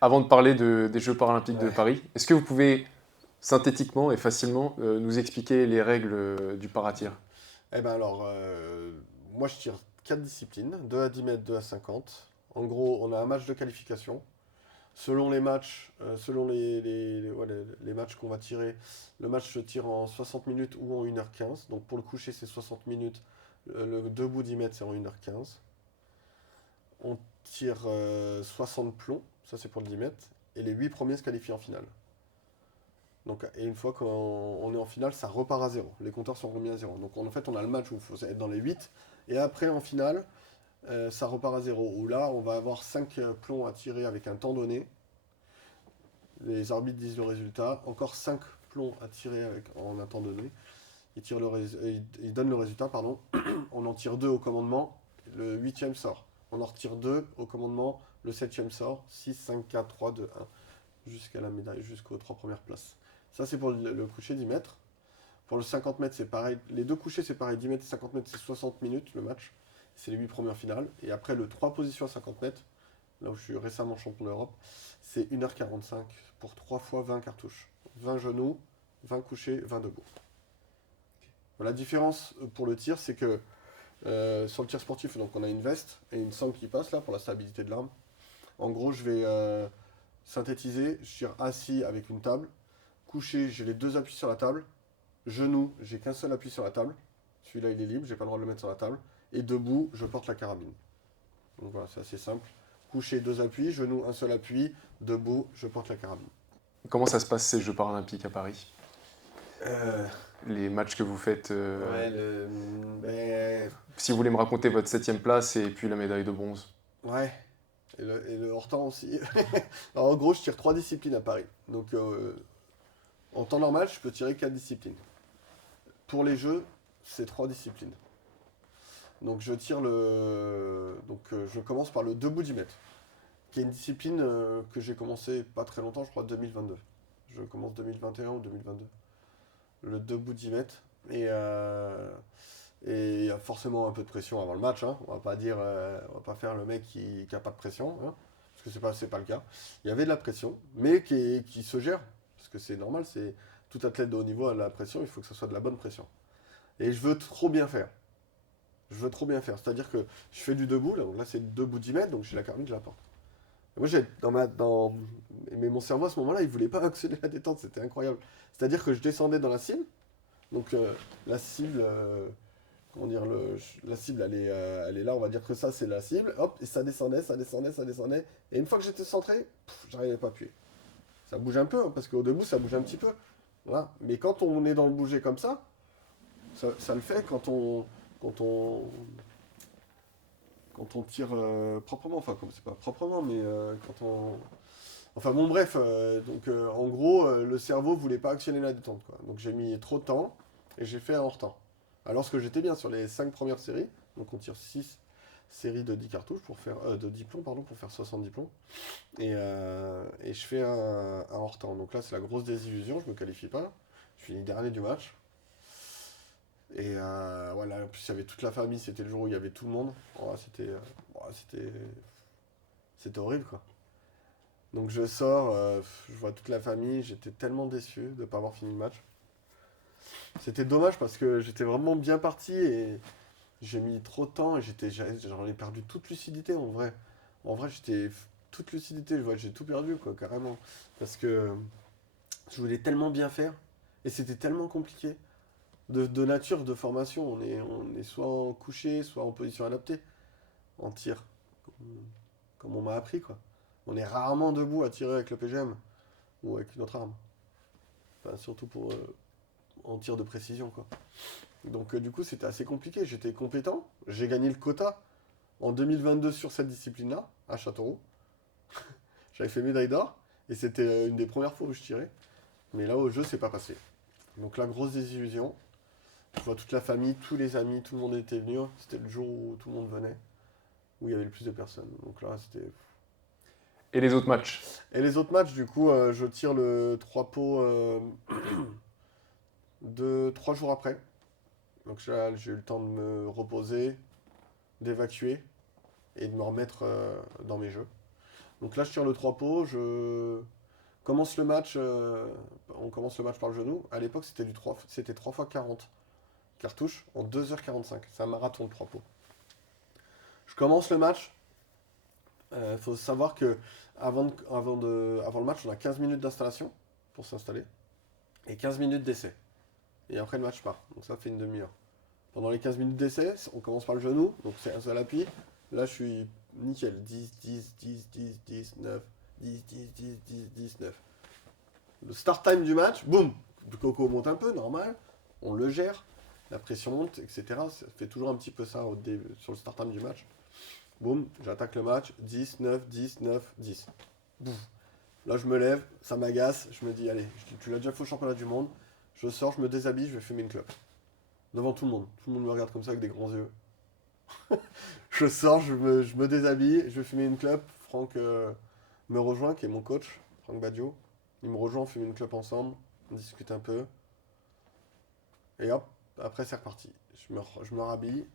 Avant de parler des Jeux paralympiques de Ouais. Paris, est-ce que vous pouvez synthétiquement et facilement nous expliquer les règles du paratir? Eh ben alors, moi je tire 4 disciplines, 2 à 10 mètres, 2 à 50. En gros, on a un match de qualification. Selon les matchs, selon les matchs qu'on va tirer, le match se tire en 60 minutes ou en 1h15. Donc pour le coucher, c'est 60 minutes. Le debout 10 mètres, c'est en 1h15. On tire 60 plombs, ça c'est pour le 10 mètres. Et les 8 premiers se qualifient en finale. Donc, et une fois qu'on est en finale, ça repart à zéro. Les compteurs sont remis à zéro. Donc en fait, on a le match où il faut être dans les 8. Et après, en finale, ça repart à zéro. Où là, on va avoir 5 plombs à tirer avec un temps donné. Les arbitres disent le résultat. Encore 5 plombs à tirer en un temps donné. Ils donnent le résultat, pardon. On en tire 2 au commandement. Le 8e sort. On en retire 2 au commandement. Le 7e sort. 6, 5, 4, 3, 2, 1. Jusqu'à la médaille, jusqu'aux 3 premières places. Ça, c'est pour le coucher 10 mètres. Pour le 50 mètres, c'est pareil. Les deux couchers, c'est pareil. 10 mètres et 50 mètres, c'est 60 minutes le match. C'est les 8 premières finales. Et après, le 3 positions à 50 mètres, là où je suis récemment champion d'Europe, c'est 1h45 pour 3 fois 20 cartouches. 20 genoux, 20 couchés, 20 debout. La différence pour le tir, c'est que sur le tir sportif, donc on a une veste et une sangle qui passe là pour la stabilité de l'arme. En gros, je vais synthétiser, je tire assis avec une table. Couché, j'ai les 2 appuis sur la table. Genou, j'ai qu'un seul appui sur la table. Celui-là, il est libre, j'ai pas le droit de le mettre sur la table. Et debout, je porte la carabine. Donc voilà, c'est assez simple. Couché, 2 appuis. Genou, un seul appui. Debout, je porte la carabine. Comment ça se passe ces Jeux paralympiques à Paris? Euh, Les matchs que vous faites, ouais, si vous voulez me raconter votre 7e place et puis la médaille de bronze. ouais. Et le hors-temps aussi. Alors, en gros, je tire 3 disciplines à Paris. Donc, en temps normal, je peux tirer 4 disciplines. Pour les Jeux, c'est 3 disciplines. Donc je tire je commence par le debout 10 mètres, qui est une discipline que j'ai commencé pas très longtemps, je crois 2022. Je commence 2021 ou 2022. Le debout 10 mètres. Et il y a forcément un peu de pression avant le match, hein. On va pas faire le mec qui a pas de pression, hein, parce que c'est pas le cas. Il y avait de la pression, mais qui se gère, parce que c'est normal, c'est tout athlète de haut niveau a de la pression, il faut que ce soit de la bonne pression. Et je veux trop bien faire. Je veux trop bien faire. C'est-à-dire que je fais du debout, là c'est debout 10 mètres, donc j'ai la carabine, je la porte. Et moi, mais mon cerveau à ce moment-là, il voulait pas actionner la détente, c'était incroyable. C'est-à-dire que je descendais dans la cible, donc la cible, comment dire, la cible, elle est là, on va dire que ça, c'est la cible, hop, et ça descendait, ça descendait, ça descendait. Et une fois que j'étais centré, j'arrivais pas à appuyer. Ça bouge un peu, hein, parce qu'au debout, ça bouge un petit peu. Voilà. Mais quand on est dans le bouger comme ça le fait quand on tire proprement, enfin comme c'est pas proprement, mais quand on... Enfin bon bref, en gros, le cerveau voulait pas actionner la détente, quoi. Donc j'ai mis trop de temps et j'ai fait un hors-temps. Alors que j'étais bien sur les 5 premières séries, donc on tire 6 séries de 10 cartouches pour faire de 10 plombs pardon, pour faire 70 plombs. Et je fais un hors-temps. Donc là c'est la grosse désillusion, je me qualifie pas. Je finis dernier du match. Et voilà, en plus il y avait toute la famille, c'était le jour où il y avait tout le monde. Oh, c'était horrible quoi. Donc je sors, je vois toute la famille, j'étais tellement déçu de ne pas avoir fini le match. C'était dommage parce que j'étais vraiment bien parti et j'ai mis trop de temps et j'en ai perdu toute lucidité en vrai. En vrai, j'étais toute lucidité, je vois, j'ai tout perdu quoi, carrément. Parce que je voulais tellement bien faire et c'était tellement compliqué. De nature, de formation, on est soit en couché, soit en position adaptée, en tir, comme on m'a appris quoi. On est rarement debout à tirer avec le PGM ou avec une autre arme. Enfin, surtout en tir de précision quoi. Donc du coup c'était assez compliqué, j'étais compétent, j'ai gagné le quota en 2022 sur cette discipline-là, à Châteauroux. J'avais fait médaille d'or et c'était une des premières fois où je tirais. Mais là au jeu c'est pas passé. Donc la grosse désillusion. Je vois toute la famille, tous les amis, tout le monde était venu. C'était le jour où tout le monde venait, où il y avait le plus de personnes. Donc là, c'était... Et les autres matchs? Et les autres matchs, du coup, je tire le 3 pots 3 jours après. Donc là, j'ai eu le temps de me reposer, d'évacuer et de me remettre dans mes jeux. Donc là, je tire le 3 pots, je commence le match, on commence le match par le genou. À l'époque, c'était 3 fois 40 cartouches en 2h45. C'est un marathon de 3 pots. Je commence le match. Il faut savoir que avant le match, on a 15 minutes d'installation pour s'installer et 15 minutes d'essai. Et après, le match part. Donc ça fait une demi-heure. Pendant les 15 minutes d'essai, on commence par le genou, donc c'est un seul appui. Là, je suis nickel. 10, 10, 10, 10, 10, 9, 10, 10, 10, 10, 10, 9. Le start time du match, boum, le coco monte un peu, normal. On le gère, la pression monte, etc. Ça fait toujours un petit peu ça sur le start time du match. Boum, j'attaque le match, 10, 9, 10, 9, 10. Boum. Là, je me lève, ça m'agace, je me dis, allez, tu l'as déjà fait au championnat du monde. Je sors, je me déshabille, je vais fumer une clope. Devant tout le monde. Tout le monde me regarde comme ça avec des grands yeux. Je sors, je me déshabille, je vais fumer une clope. Franck me rejoint, qui est mon coach, Franck Badio. Il me rejoint, on fume une clope ensemble, on discute un peu. Et hop, après c'est reparti. Je me rhabille.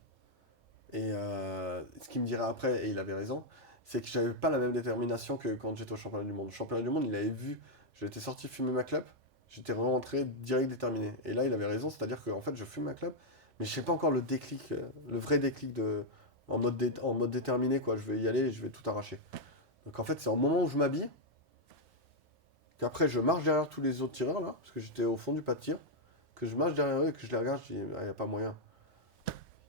Et ce qu'il me dirait après, et il avait raison, c'est que j'avais pas la même détermination que quand j'étais au championnat du monde. Au championnat du monde, il avait vu, j'étais sorti fumer ma clope, j'étais rentré direct déterminé. Et là, il avait raison, c'est-à-dire qu'en fait, je fume ma clope, mais je sais pas encore le déclic, le vrai déclic en mode déterminé, quoi. Je vais y aller et je vais tout arracher. Donc en fait, c'est au moment où je m'habille, qu'après je marche derrière tous les autres tireurs, là, parce que j'étais au fond du pas de tir, que je marche derrière eux et que je les regarde, je dis, ah, y a pas moyen.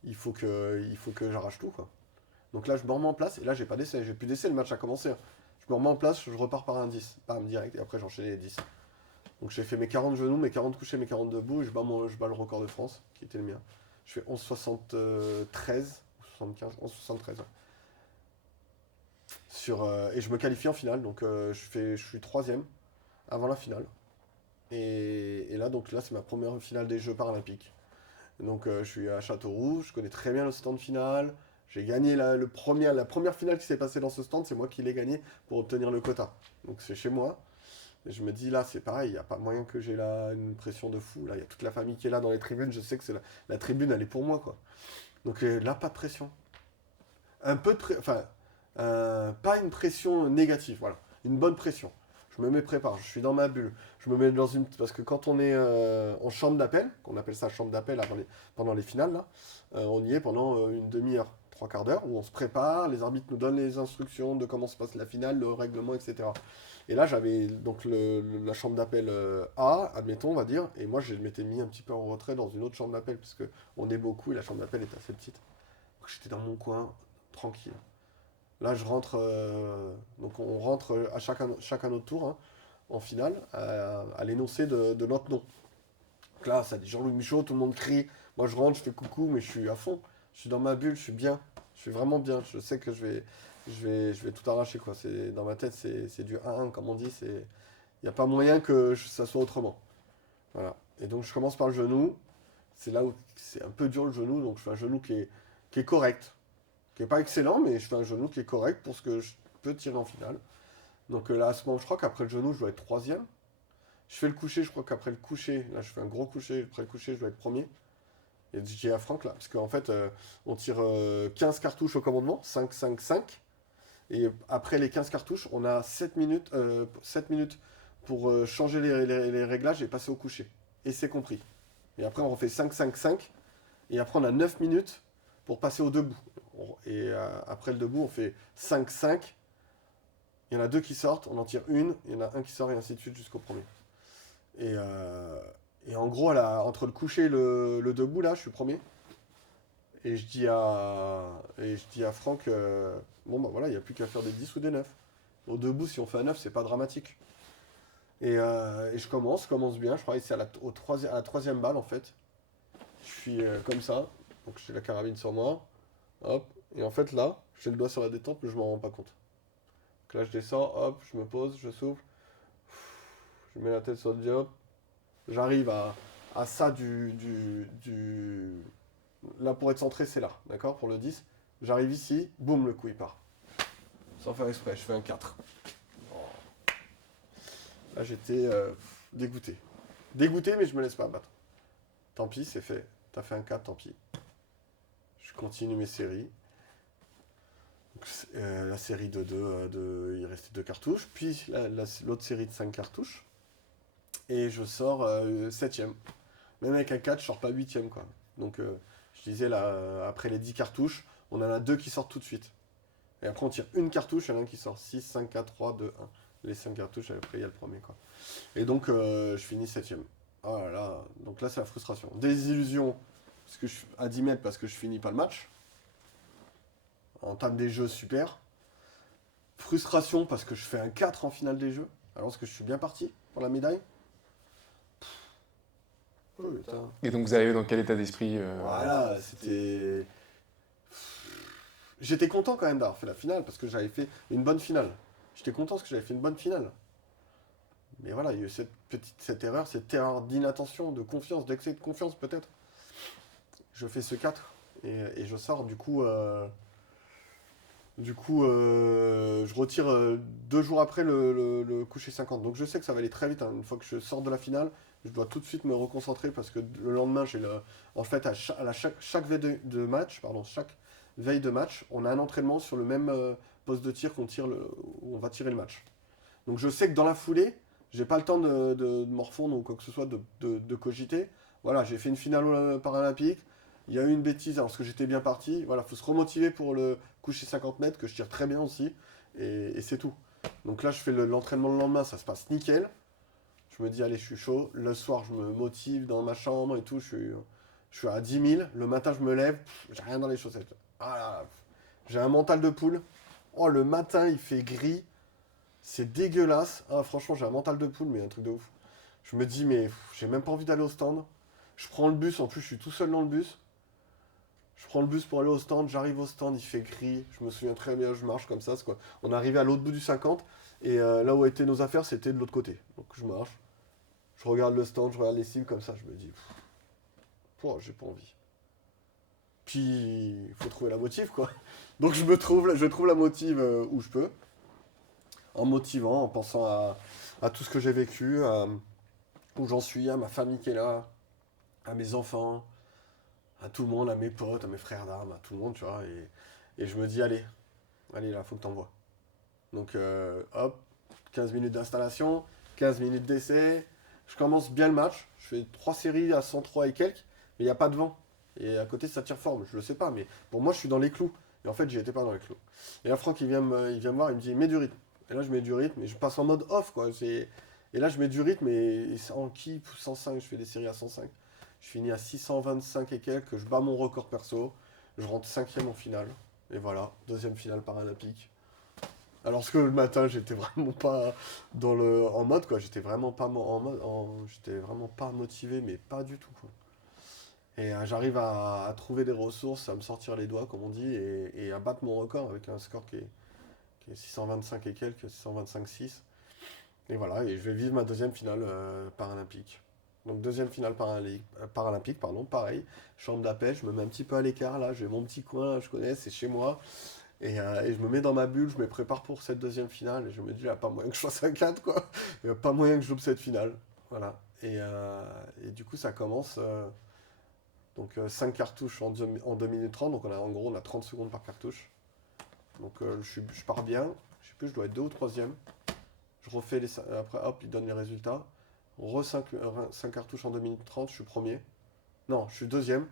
Il faut que j'arrache tout, quoi. Donc là, je me remets en place, et là, j'ai pas d'essai, j'ai plus d'essai, le match a commencé. Je me remets en place, je repars par un 10, bam, direct, et après j'enchaînais les 10. Donc j'ai fait mes 40 genoux, mes 40 couchés, mes 40 debout, et je bats le record de France, qui était le mien. Je fais 11,73, ou 75, 11,73. Et je me qualifie en finale, donc je suis troisième avant la finale. Et là, donc là, c'est ma première finale des Jeux paralympiques. Donc je suis à Châteauroux, je connais très bien le stand final. J'ai gagné la première finale qui s'est passée dans ce stand, c'est moi qui l'ai gagné pour obtenir le quota. Donc c'est chez moi. Et je me dis là, c'est pareil, il n'y a pas moyen que j'ai là une pression de fou. Là, il y a toute la famille qui est là dans les tribunes, je sais que la tribune, elle est pour moi, quoi. Donc là, pas de pression. Un peu de enfin, pas une pression négative, voilà. Une bonne pression. Je me mets prépare, je suis dans ma bulle. Je me mets dans une... Parce que quand on est en chambre d'appel, qu'on appelle ça chambre d'appel pendant les finales, là, on y est pendant une demi-heure, trois quarts d'heure, où on se prépare, les arbitres nous donnent les instructions de comment se passe la finale, le règlement, etc. Et là, j'avais donc la chambre d'appel A, admettons, on va dire, et moi, je m'étais mis un petit peu en retrait dans une autre chambre d'appel, parce qu'on est beaucoup, et la chambre d'appel est assez petite. Donc j'étais dans mon coin, tranquille. Là, je rentre, donc on rentre à chacun notre tour, hein, en finale, à l'énoncé de notre nom. Donc là, ça dit Jean-Louis Michaud, tout le monde crie. Moi, je rentre, je fais coucou, mais je suis à fond. Je suis dans ma bulle, je suis bien. Je suis vraiment bien. Je sais que je vais tout arracher, quoi. Dans ma tête, c'est du 1-1, comme on dit. Il n'y a pas moyen que ça soit autrement. Voilà. Et donc, je commence par le genou. C'est là où c'est un peu dur le genou, donc je fais un genou qui est correct. Qui est pas excellent, mais je fais un genou qui est correct pour ce que je peux tirer en finale. Donc là, à ce moment, je crois qu'après le genou, je dois être troisième. Je fais le coucher, je crois qu'après le coucher, là, je fais un gros coucher. Après le coucher, je dois être premier. Et je dis à Franck, là, parce qu'en fait, on tire 15 cartouches au commandement, 5, 5, 5. Et après les 15 cartouches, on a 7 minutes pour changer les réglages et passer au coucher. Et c'est compris. Et après, on refait 5, 5, 5. Et après, on a 9 minutes pour passer au debout. Et après le debout, on fait 5, 5. Il y en a deux qui sortent, on en tire une. Il y en a un qui sort et ainsi de suite jusqu'au premier. Et en gros, là, entre le coucher et le debout, là, je suis premier. Et je dis à Franck, bon, bah voilà, il n'y a plus qu'à faire des 10 ou des 9. Au debout, si on fait un 9, c'est pas dramatique. Et je commence bien. Je crois que c'est à la troisième balle, en fait. Je suis comme ça. Donc j'ai la carabine sur moi. Hop. Et en fait, là, j'ai le doigt sur la détente, mais je m'en rends pas compte. Donc là, je descends, hop, je me pose, je souffle. Je mets la tête sur le diop. J'arrive à à ça Là, pour être centré, c'est là, d'accord, pour le 10. J'arrive ici, boum, le coup, il part. Sans faire exprès, je fais un 4. Là, j'étais dégoûté. Dégoûté, mais je me laisse pas abattre. Tant pis, c'est fait. T'as fait un 4, tant pis. Je continue mes séries. Donc, la série de 2, il restait 2 cartouches. Puis l'autre série de 5 cartouches. Et je sors 7ème. Même avec un 4, je sors pas 8ème, quoi. Donc, je disais, là, après les 10 cartouches, on en a 2 qui sortent tout de suite. Et après, on tire une cartouche, il y en a un qui sort 6, 5, 4, 3, 2, 1. Les 5 cartouches, après, il y a le premier, quoi. Et donc, je finis 7ème. Oh là là. Donc là, c'est la frustration. Désillusion parce que à 10 mètres parce que je finis pas le match. En table des jeux, super. Frustration parce que je fais un 4 en finale des jeux, alors que je suis bien parti pour la médaille. Oh, putain. Et donc vous arrivez dans quel état d'esprit Voilà, c'était... J'étais content quand même d'avoir fait la finale, parce que j'avais fait une bonne finale. J'étais content parce que j'avais fait une bonne finale. Mais voilà, il y a eu cette erreur d'inattention, de confiance, d'excès de confiance peut-être. Je fais ce 4 et je sors, du coup, je retire 2 jours après le coucher 50. Donc je sais que ça va aller très vite, hein. Une fois que je sors de la finale, je dois tout de suite me reconcentrer parce que le lendemain, en fait, à chaque veille de match, chaque veille de match, on a un entraînement sur le même poste de tir où on va tirer le match. Donc je sais que dans la foulée, j'ai pas le temps de me refondre ou quoi que ce soit, de cogiter. Voilà, j'ai fait une finale paralympique. Il y a eu une bêtise parce que j'étais bien parti. Voilà, faut se remotiver pour le coucher 50 mètres que je tire très bien aussi. Et c'est tout. Donc là, je fais l'entraînement le lendemain, ça se passe nickel. Je me dis, allez, je suis chaud. Le soir, je me motive dans ma chambre et tout. Je suis à 10 000. Le matin, je me lève. J'ai rien dans les chaussettes. Ah là, j'ai un mental de poule. Oh, le matin, il fait gris. C'est dégueulasse. Ah, franchement, j'ai un mental de poule, mais un truc de ouf. Je me dis, mais j'ai même pas envie d'aller au stand. Je prends le bus. En plus, je suis tout seul dans le bus. Je prends le bus pour aller au stand, j'arrive au stand, il fait gris, je me souviens très bien, je marche comme ça, c'est quoi. On est arrivé à l'autre bout du 50, et là où étaient nos affaires, c'était de l'autre côté. Donc je marche, je regarde le stand, je regarde les cibles comme ça, je me dis, j'ai pas envie. Puis, il faut trouver la motive, quoi. Donc je trouve la motive où je peux, en motivant, en pensant à tout ce que j'ai vécu, où j'en suis, à ma famille qui est là, à mes enfants, à tout le monde, à mes potes, à mes frères d'armes, à tout le monde, tu vois. Et je me dis, allez là, faut que t'envoies. Donc, hop, 15 minutes d'installation, 15 minutes d'essai. Je commence bien le match. Je fais 3 séries à 103 et quelques, mais il n'y a pas de vent. Et à côté, ça tire fort, je le sais pas, mais pour moi, je suis dans les clous. Et en fait, j'y étais pas dans les clous. Et là, Franck, il vient me voir, il me dit, mets du rythme. Et là, je mets du rythme, et je passe en mode off, quoi. Et là, je mets du rythme, et en kick, 105, je fais des séries à 105. Je finis à 625 et quelques, je bats mon record perso, je rentre 5ème en finale. Et voilà, 2e finale paralympique. Alors que le matin, j'étais vraiment pas en mode, quoi. J'étais vraiment pas en mode, j'étais vraiment pas motivé, mais pas du tout, quoi. Et j'arrive à trouver des ressources, à me sortir les doigts, comme on dit, et à battre mon record avec un score qui est 625 et quelques, 625-6. Et voilà, et je vais vivre ma 2e finale paralympique. Donc 2e finale paralympique, pareil. Chambre d'appel, je me mets un petit peu à l'écart, là, j'ai mon petit coin, là, je connais, c'est chez moi. Et je me mets dans ma bulle, je me prépare pour cette 2e finale, et je me dis, il n'y a pas moyen que je fasse un 4, quoi. Il n'y a pas moyen que je loupe cette finale. Voilà. Et du coup, ça commence. Donc 5 cartouches en 2 minutes 30, donc en gros, on a 30 secondes par cartouche. Donc je pars bien, je sais plus, je dois être 2 ou 3e. Je refais après, hop, il donne les résultats. 5 cartouches en 2 minutes 30, je suis premier. Non, je suis 2e.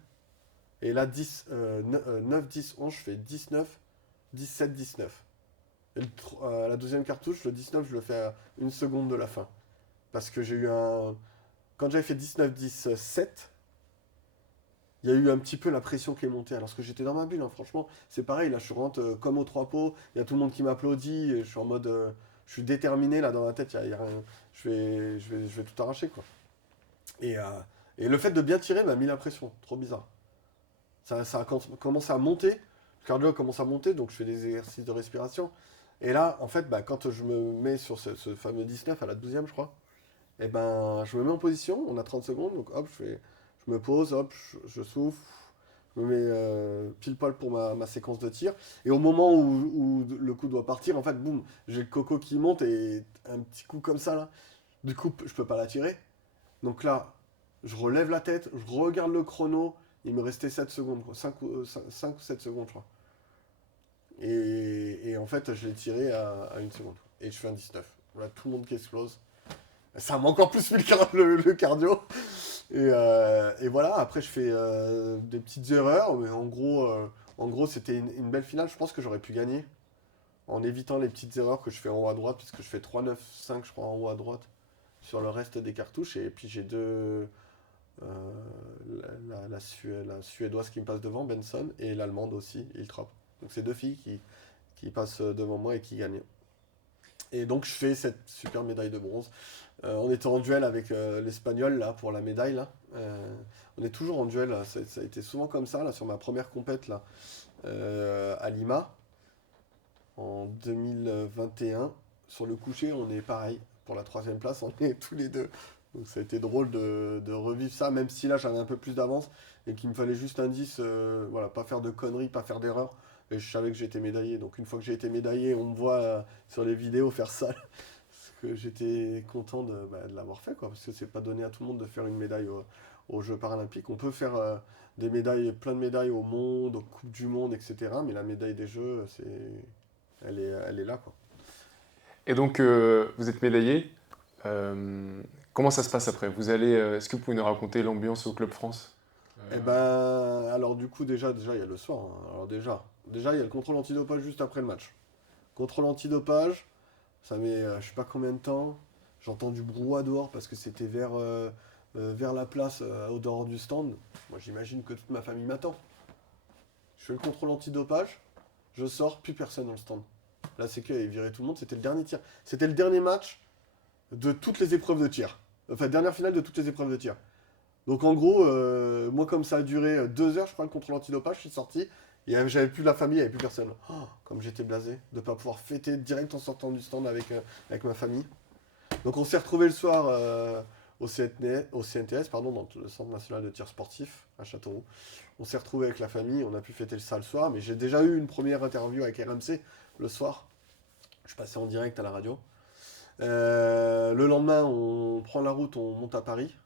Et là, 9, 10, 11, je fais 19, 17, 19. Et la 2e cartouche, le 19, je le fais à 1 seconde de la fin. Parce que j'ai eu un... Quand j'avais fait 19, 10, 7, il y a eu un petit peu la pression qui est montée. Alors que j'étais dans ma bulle, hein, franchement. C'est pareil, là, je rentre comme aux 3 pots. Il y a tout le monde qui m'applaudit. Et je suis en mode... je suis déterminé, là, dans la tête. Y a rien, je vais tout arracher, quoi. Et le fait de bien tirer m'a mis la pression. Trop bizarre. Ça a commencé à monter. Le cardio commence à monter, donc je fais des exercices de respiration. Et là, en fait, quand je me mets sur ce fameux 19 à la 12e, je crois, Et ben, je me mets en position, on a 30 secondes, donc hop, je me pose, hop, je souffle, je me mets pile poil pour ma séquence de tir. Et au moment où le coup doit partir, en fait, boum, j'ai le coco qui monte et un petit coup comme ça, là. Du coup, je peux pas la tirer. Donc là, je relève la tête, je regarde le chrono, il me restait 7 secondes, quoi, 5 ou 7 secondes, je crois. Et en fait, je l'ai tiré à 1 seconde. Et je fais un 19. Voilà, tout le monde qui explose. Ça m'a encore plus fait le cardio. Et voilà, après je fais des petites erreurs, mais en gros c'était une belle finale. Je pense que j'aurais pu gagner en évitant les petites erreurs que je fais en haut à droite, puisque je fais 3, 9, 5 je crois en haut à droite sur le reste des cartouches. Et puis j'ai la Suédoise qui me passe devant, Benson, et l'Allemande aussi, Iltrop. Donc c'est 2 filles qui passent devant moi et qui gagnent. Et donc je fais cette super médaille de bronze. On était en duel avec l'Espagnol là pour la médaille là. On est toujours en duel là. Ça a été souvent comme ça là sur ma première compète là à Lima en 2021. Sur le coucher on est pareil pour la 3e place. On est tous les deux. Donc ça a été drôle de revivre ça, même si là j'avais un peu plus d'avance et qu'il me fallait juste un 10, voilà, pas faire de conneries, pas faire d'erreurs. Et je savais que j'étais médaillé. Donc une fois que j'ai été médaillé, on me voit sur les vidéos faire ça. Parce que j'étais content de l'avoir fait, quoi. Parce que c'est pas donné à tout le monde de faire une médaille aux Jeux paralympiques. On peut faire des médailles, plein de médailles au monde, aux Coupes du Monde, etc. Mais la médaille des Jeux, elle est là, quoi. Et donc, vous êtes médaillé. Comment ça se passe après? Vous allez, est-ce que vous pouvez nous raconter l'ambiance au Club France? Eh ben, alors du coup, déjà, il y a le soir, hein. Alors déjà, il y a le contrôle antidopage juste après le match. Contrôle antidopage, ça met je sais pas combien de temps. J'entends du brouhaha dehors parce que c'était vers la place, au dehors du stand. Moi, j'imagine que toute ma famille m'attend. Je fais le contrôle antidopage, je sors, plus personne dans le stand. La sécu avait viré tout le monde, c'était le dernier tir. C'était le dernier match de toutes les épreuves de tir. Enfin, dernière finale de toutes les épreuves de tir. Donc en gros, moi comme ça a duré 2 heures, je crois, le contrôle antidopage, je suis sorti, et j'avais plus la famille, il n'y avait plus personne. Oh, comme j'étais blasé de ne pas pouvoir fêter direct en sortant du stand avec ma famille. Donc on s'est retrouvé le soir au CNTS, pardon, dans le Centre National de Tir Sportif à Châteauroux. On s'est retrouvé avec la famille, on a pu fêter ça le soir, mais j'ai déjà eu une première interview avec RMC le soir. Je passais en direct à la radio. Le lendemain, on prend la route, on monte à Paris.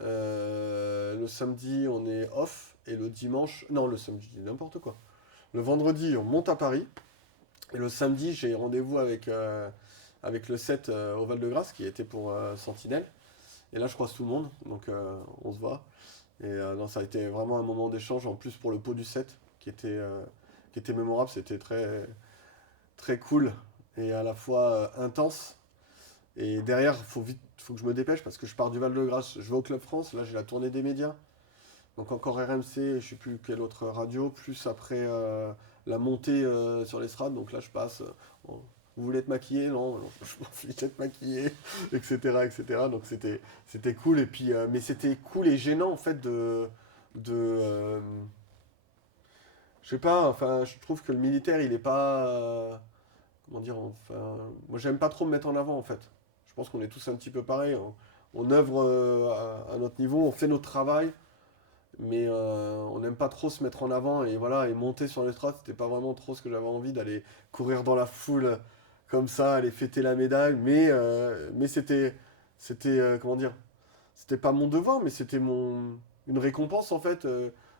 Le samedi, on est off. Et le dimanche... Non, le samedi, je dis n'importe quoi. Le vendredi, on monte à Paris. Et le samedi, j'ai rendez-vous avec le 7 au Val-de-Grâce, qui était pour Sentinelle. Et là, je croise tout le monde. Donc, on se voit. Et non, ça a été vraiment un moment d'échange. En plus, pour le pot du 7, qui était mémorable. C'était très, très cool. Et à la fois intense. Et derrière, faut que je me dépêche parce que je pars du Val-de-Grâce, je vais au Club France, là j'ai la tournée des médias. Donc encore RMC, je sais plus quelle autre radio, plus après la montée sur l'estrade. Donc là je passe, bon, vous voulez être maquillé? Non, non, je m'en fiche d'être maquillé, etc., etc. Donc c'était cool. Et puis, mais c'était cool et gênant en fait de je sais pas, enfin je trouve que le militaire il est pas, comment dire, enfin, moi j'aime pas trop me mettre en avant en fait. Je pense qu'on est tous un petit peu pareil. On œuvre à notre niveau, on fait notre travail, mais on n'aime pas trop se mettre en avant et voilà, et monter sur l'estrade, c'était pas vraiment trop ce que j'avais envie d'aller courir dans la foule comme ça, aller fêter la médaille, mais c'était comment dire, c'était pas mon devoir, mais c'était une récompense en fait,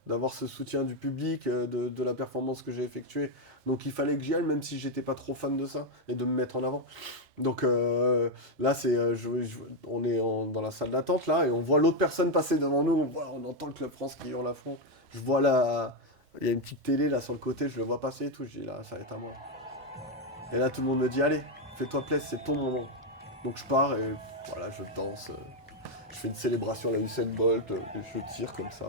d'avoir ce soutien du public, de la performance que j'ai effectuée. Donc il fallait que j'y aille, même si j'étais pas trop fan de ça, et de me mettre en avant. Donc là, on est dans la salle d'attente là, et on voit l'autre personne passer devant nous, on entend le Club France qui hurle à fond. Je vois là, il y a une petite télé là sur le côté, je le vois passer et tout, je dis là, ça va être à moi. Et là, tout le monde me dit, allez, fais-toi plaisir, c'est ton moment. Donc je pars et voilà, je danse. Je fais une célébration à la Usain Bolt, et je tire comme ça,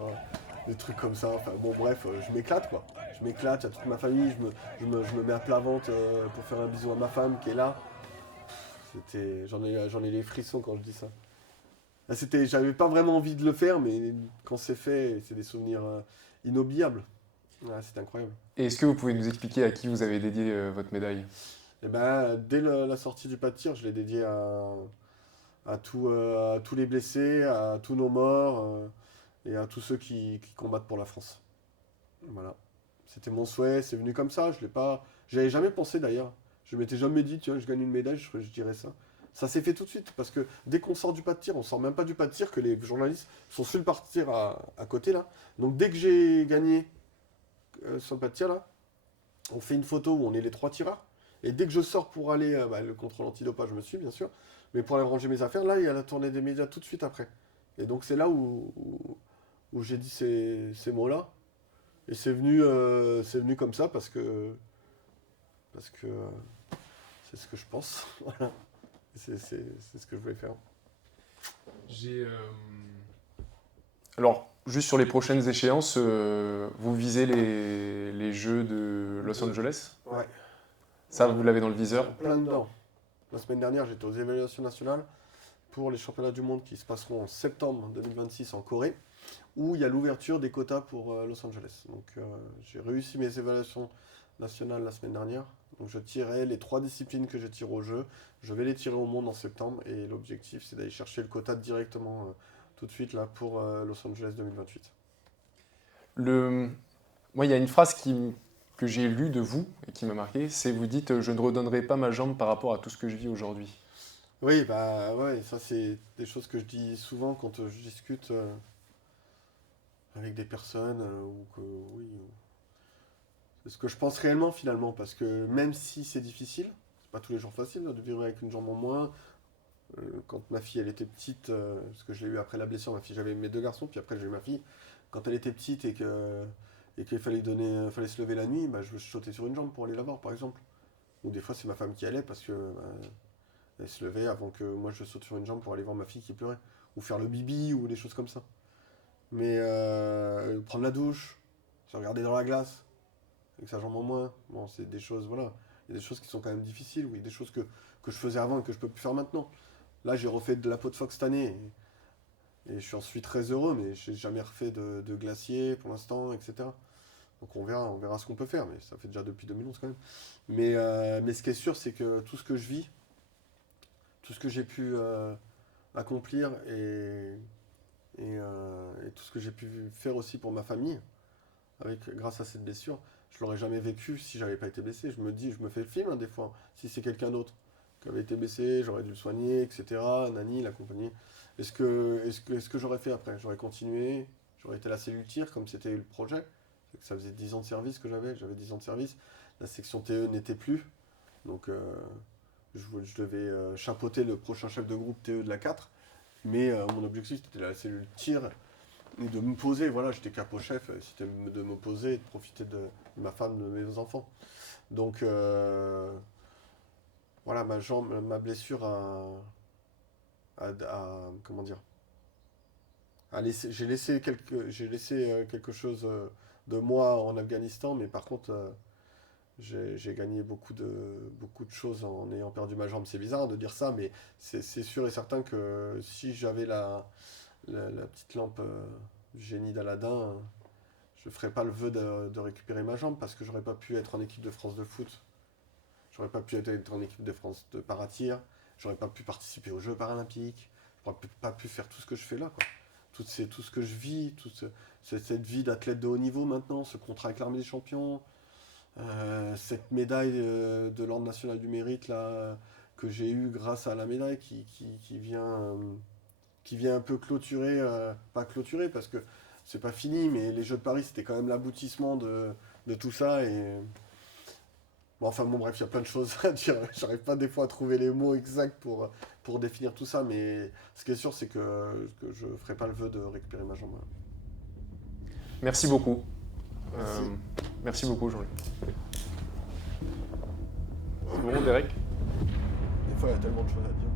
des trucs comme ça. Enfin bon, bref, je m'éclate quoi. Je m'éclate, il y a toute ma famille, je me mets à plat ventre pour faire un bisou à ma femme qui est là. J'en ai les frissons quand je dis ça. Là, j'avais pas vraiment envie de le faire, mais quand c'est fait, c'est des souvenirs inoubliables. Ouais, c'est incroyable. Et est-ce que vous pouvez nous expliquer à qui vous avez dédié votre médaille? Et ben, dès la sortie du pas de tir, je l'ai dédié à tous les blessés, à tous nos morts et à tous ceux qui combattent pour la France. Voilà. C'était mon souhait, c'est venu comme ça, j'avais jamais pensé d'ailleurs. Je m'étais jamais dit, tiens, je gagne une médaille, je dirais ça. Ça s'est fait tout de suite, parce que dès qu'on sort du pas de tir, on sort même pas du pas de tir, que les journalistes sont sur le pas de tir à côté là. Donc dès que j'ai gagné sur le pas de tir là, on fait une photo où on est les 3 tireurs. Et dès que je sors pour aller, le contrôle antidopage, je me suis bien sûr, mais pour aller ranger mes affaires, là, il y a la tournée des médias tout de suite après. Et donc c'est là où j'ai dit ces mots-là. Et c'est venu comme ça parce que c'est ce que je pense. Voilà. C'est ce que je voulais faire. Alors, juste sur les prochaines échéances, vous visez les Jeux de Los Angeles? Ouais. Ça, vous l'avez dans le viseur? Plein dedans. La semaine dernière, j'étais aux évaluations nationales pour les championnats du monde qui se passeront en septembre 2026 en Corée, où il y a l'ouverture des quotas pour Los Angeles. Donc j'ai réussi mes évaluations nationales la semaine dernière. Donc je tirais les 3 disciplines que je tire au jeu. Je vais les tirer au monde en septembre et l'objectif c'est d'aller chercher le quota directement tout de suite là pour Los Angeles 2028. Moi, il y a une phrase que j'ai lue de vous et qui m'a marqué, c'est vous dites « Je ne redonnerai pas ma jambe par rapport à tout ce que je vis aujourd'hui ». Oui, bah ouais, ça c'est des choses que je dis souvent quand je discute avec des personnes oui, c'est ce que je pense réellement finalement, parce que même si c'est difficile, c'est pas tous les jours facile de vivre avec une jambe en moins. Quand ma fille elle était petite, parce que je l'ai eu après la blessure, ma fille, j'avais mes 2 garçons, puis après j'ai eu ma fille. Quand elle était petite et qu'il fallait se lever la nuit, bah, je sautais sur une jambe pour aller la voir par exemple. Ou des fois c'est ma femme qui allait parce que elle se levait avant que moi je saute sur une jambe pour aller voir ma fille qui pleurait. Ou faire le bibi ou des choses comme ça. Mais prendre la douche, se regarder dans la glace, avec sa jambe en moins, bon, c'est des choses, voilà. Il y a des choses qui sont quand même difficiles, oui, des choses que je faisais avant et que je peux plus faire maintenant. Là, j'ai refait de la peau de phoque cette année, et je suis très heureux, mais je n'ai jamais refait de glacier pour l'instant, etc. Donc on verra ce qu'on peut faire, mais ça fait déjà depuis 2011 quand même. Mais ce qui est sûr, c'est que tout ce que je vis, tout ce que j'ai pu accomplir et tout ce que j'ai pu faire aussi pour ma famille, grâce à cette blessure, je l'aurais jamais vécu si j'avais pas été blessé. Je me fais le film des fois. Si c'est quelqu'un d'autre qui avait été blessé, j'aurais dû le soigner, etc. Nani, l'accompagner. Est-ce que j'aurais fait après? J'aurais continué, j'aurais été la cellule tir comme c'était le projet. Ça faisait 10 ans de service que j'avais 10 ans de service. La section TE n'était plus. Donc je devais chapeauter le prochain chef de groupe TE de la 4. Mais mon objectif c'était la cellule tir. Et de me poser, voilà, j'étais capo-chef, c'était de me poser et de profiter de ma femme, de mes enfants. Donc, voilà, ma blessure comment dire, j'ai laissé quelque chose de moi en Afghanistan, mais par contre, j'ai gagné beaucoup de choses en ayant perdu ma jambe. C'est bizarre de dire ça, mais c'est sûr et certain que si j'avais la petite lampe du génie d'Aladin, je ne ferais pas le vœu de récupérer ma jambe parce que j'aurais pas pu être en équipe de France de foot, j'aurais pas pu être en équipe de France de paratir, j'aurais pas pu participer aux Jeux paralympiques, j'aurais pas pu faire tout ce que je fais là, quoi. Tout ce que je vis, cette vie d'athlète de haut niveau maintenant, ce contrat avec l'Armée des Champions, cette médaille de l'Ordre national du mérite là, que j'ai eue grâce à la médaille qui vient un peu clôturer, pas clôturer parce que c'est pas fini, mais les Jeux de Paris c'était quand même l'aboutissement de tout ça. Et bon, enfin bon, bref, il y a plein de choses à dire. J'arrive pas des fois à trouver les mots exacts pour définir tout ça, mais ce qui est sûr c'est que je ferai pas le vœu de récupérer ma jambe. Merci beaucoup. Merci. Merci beaucoup, Jean-Luc. C'est bon, Derek? Des fois il y a tellement de choses à dire.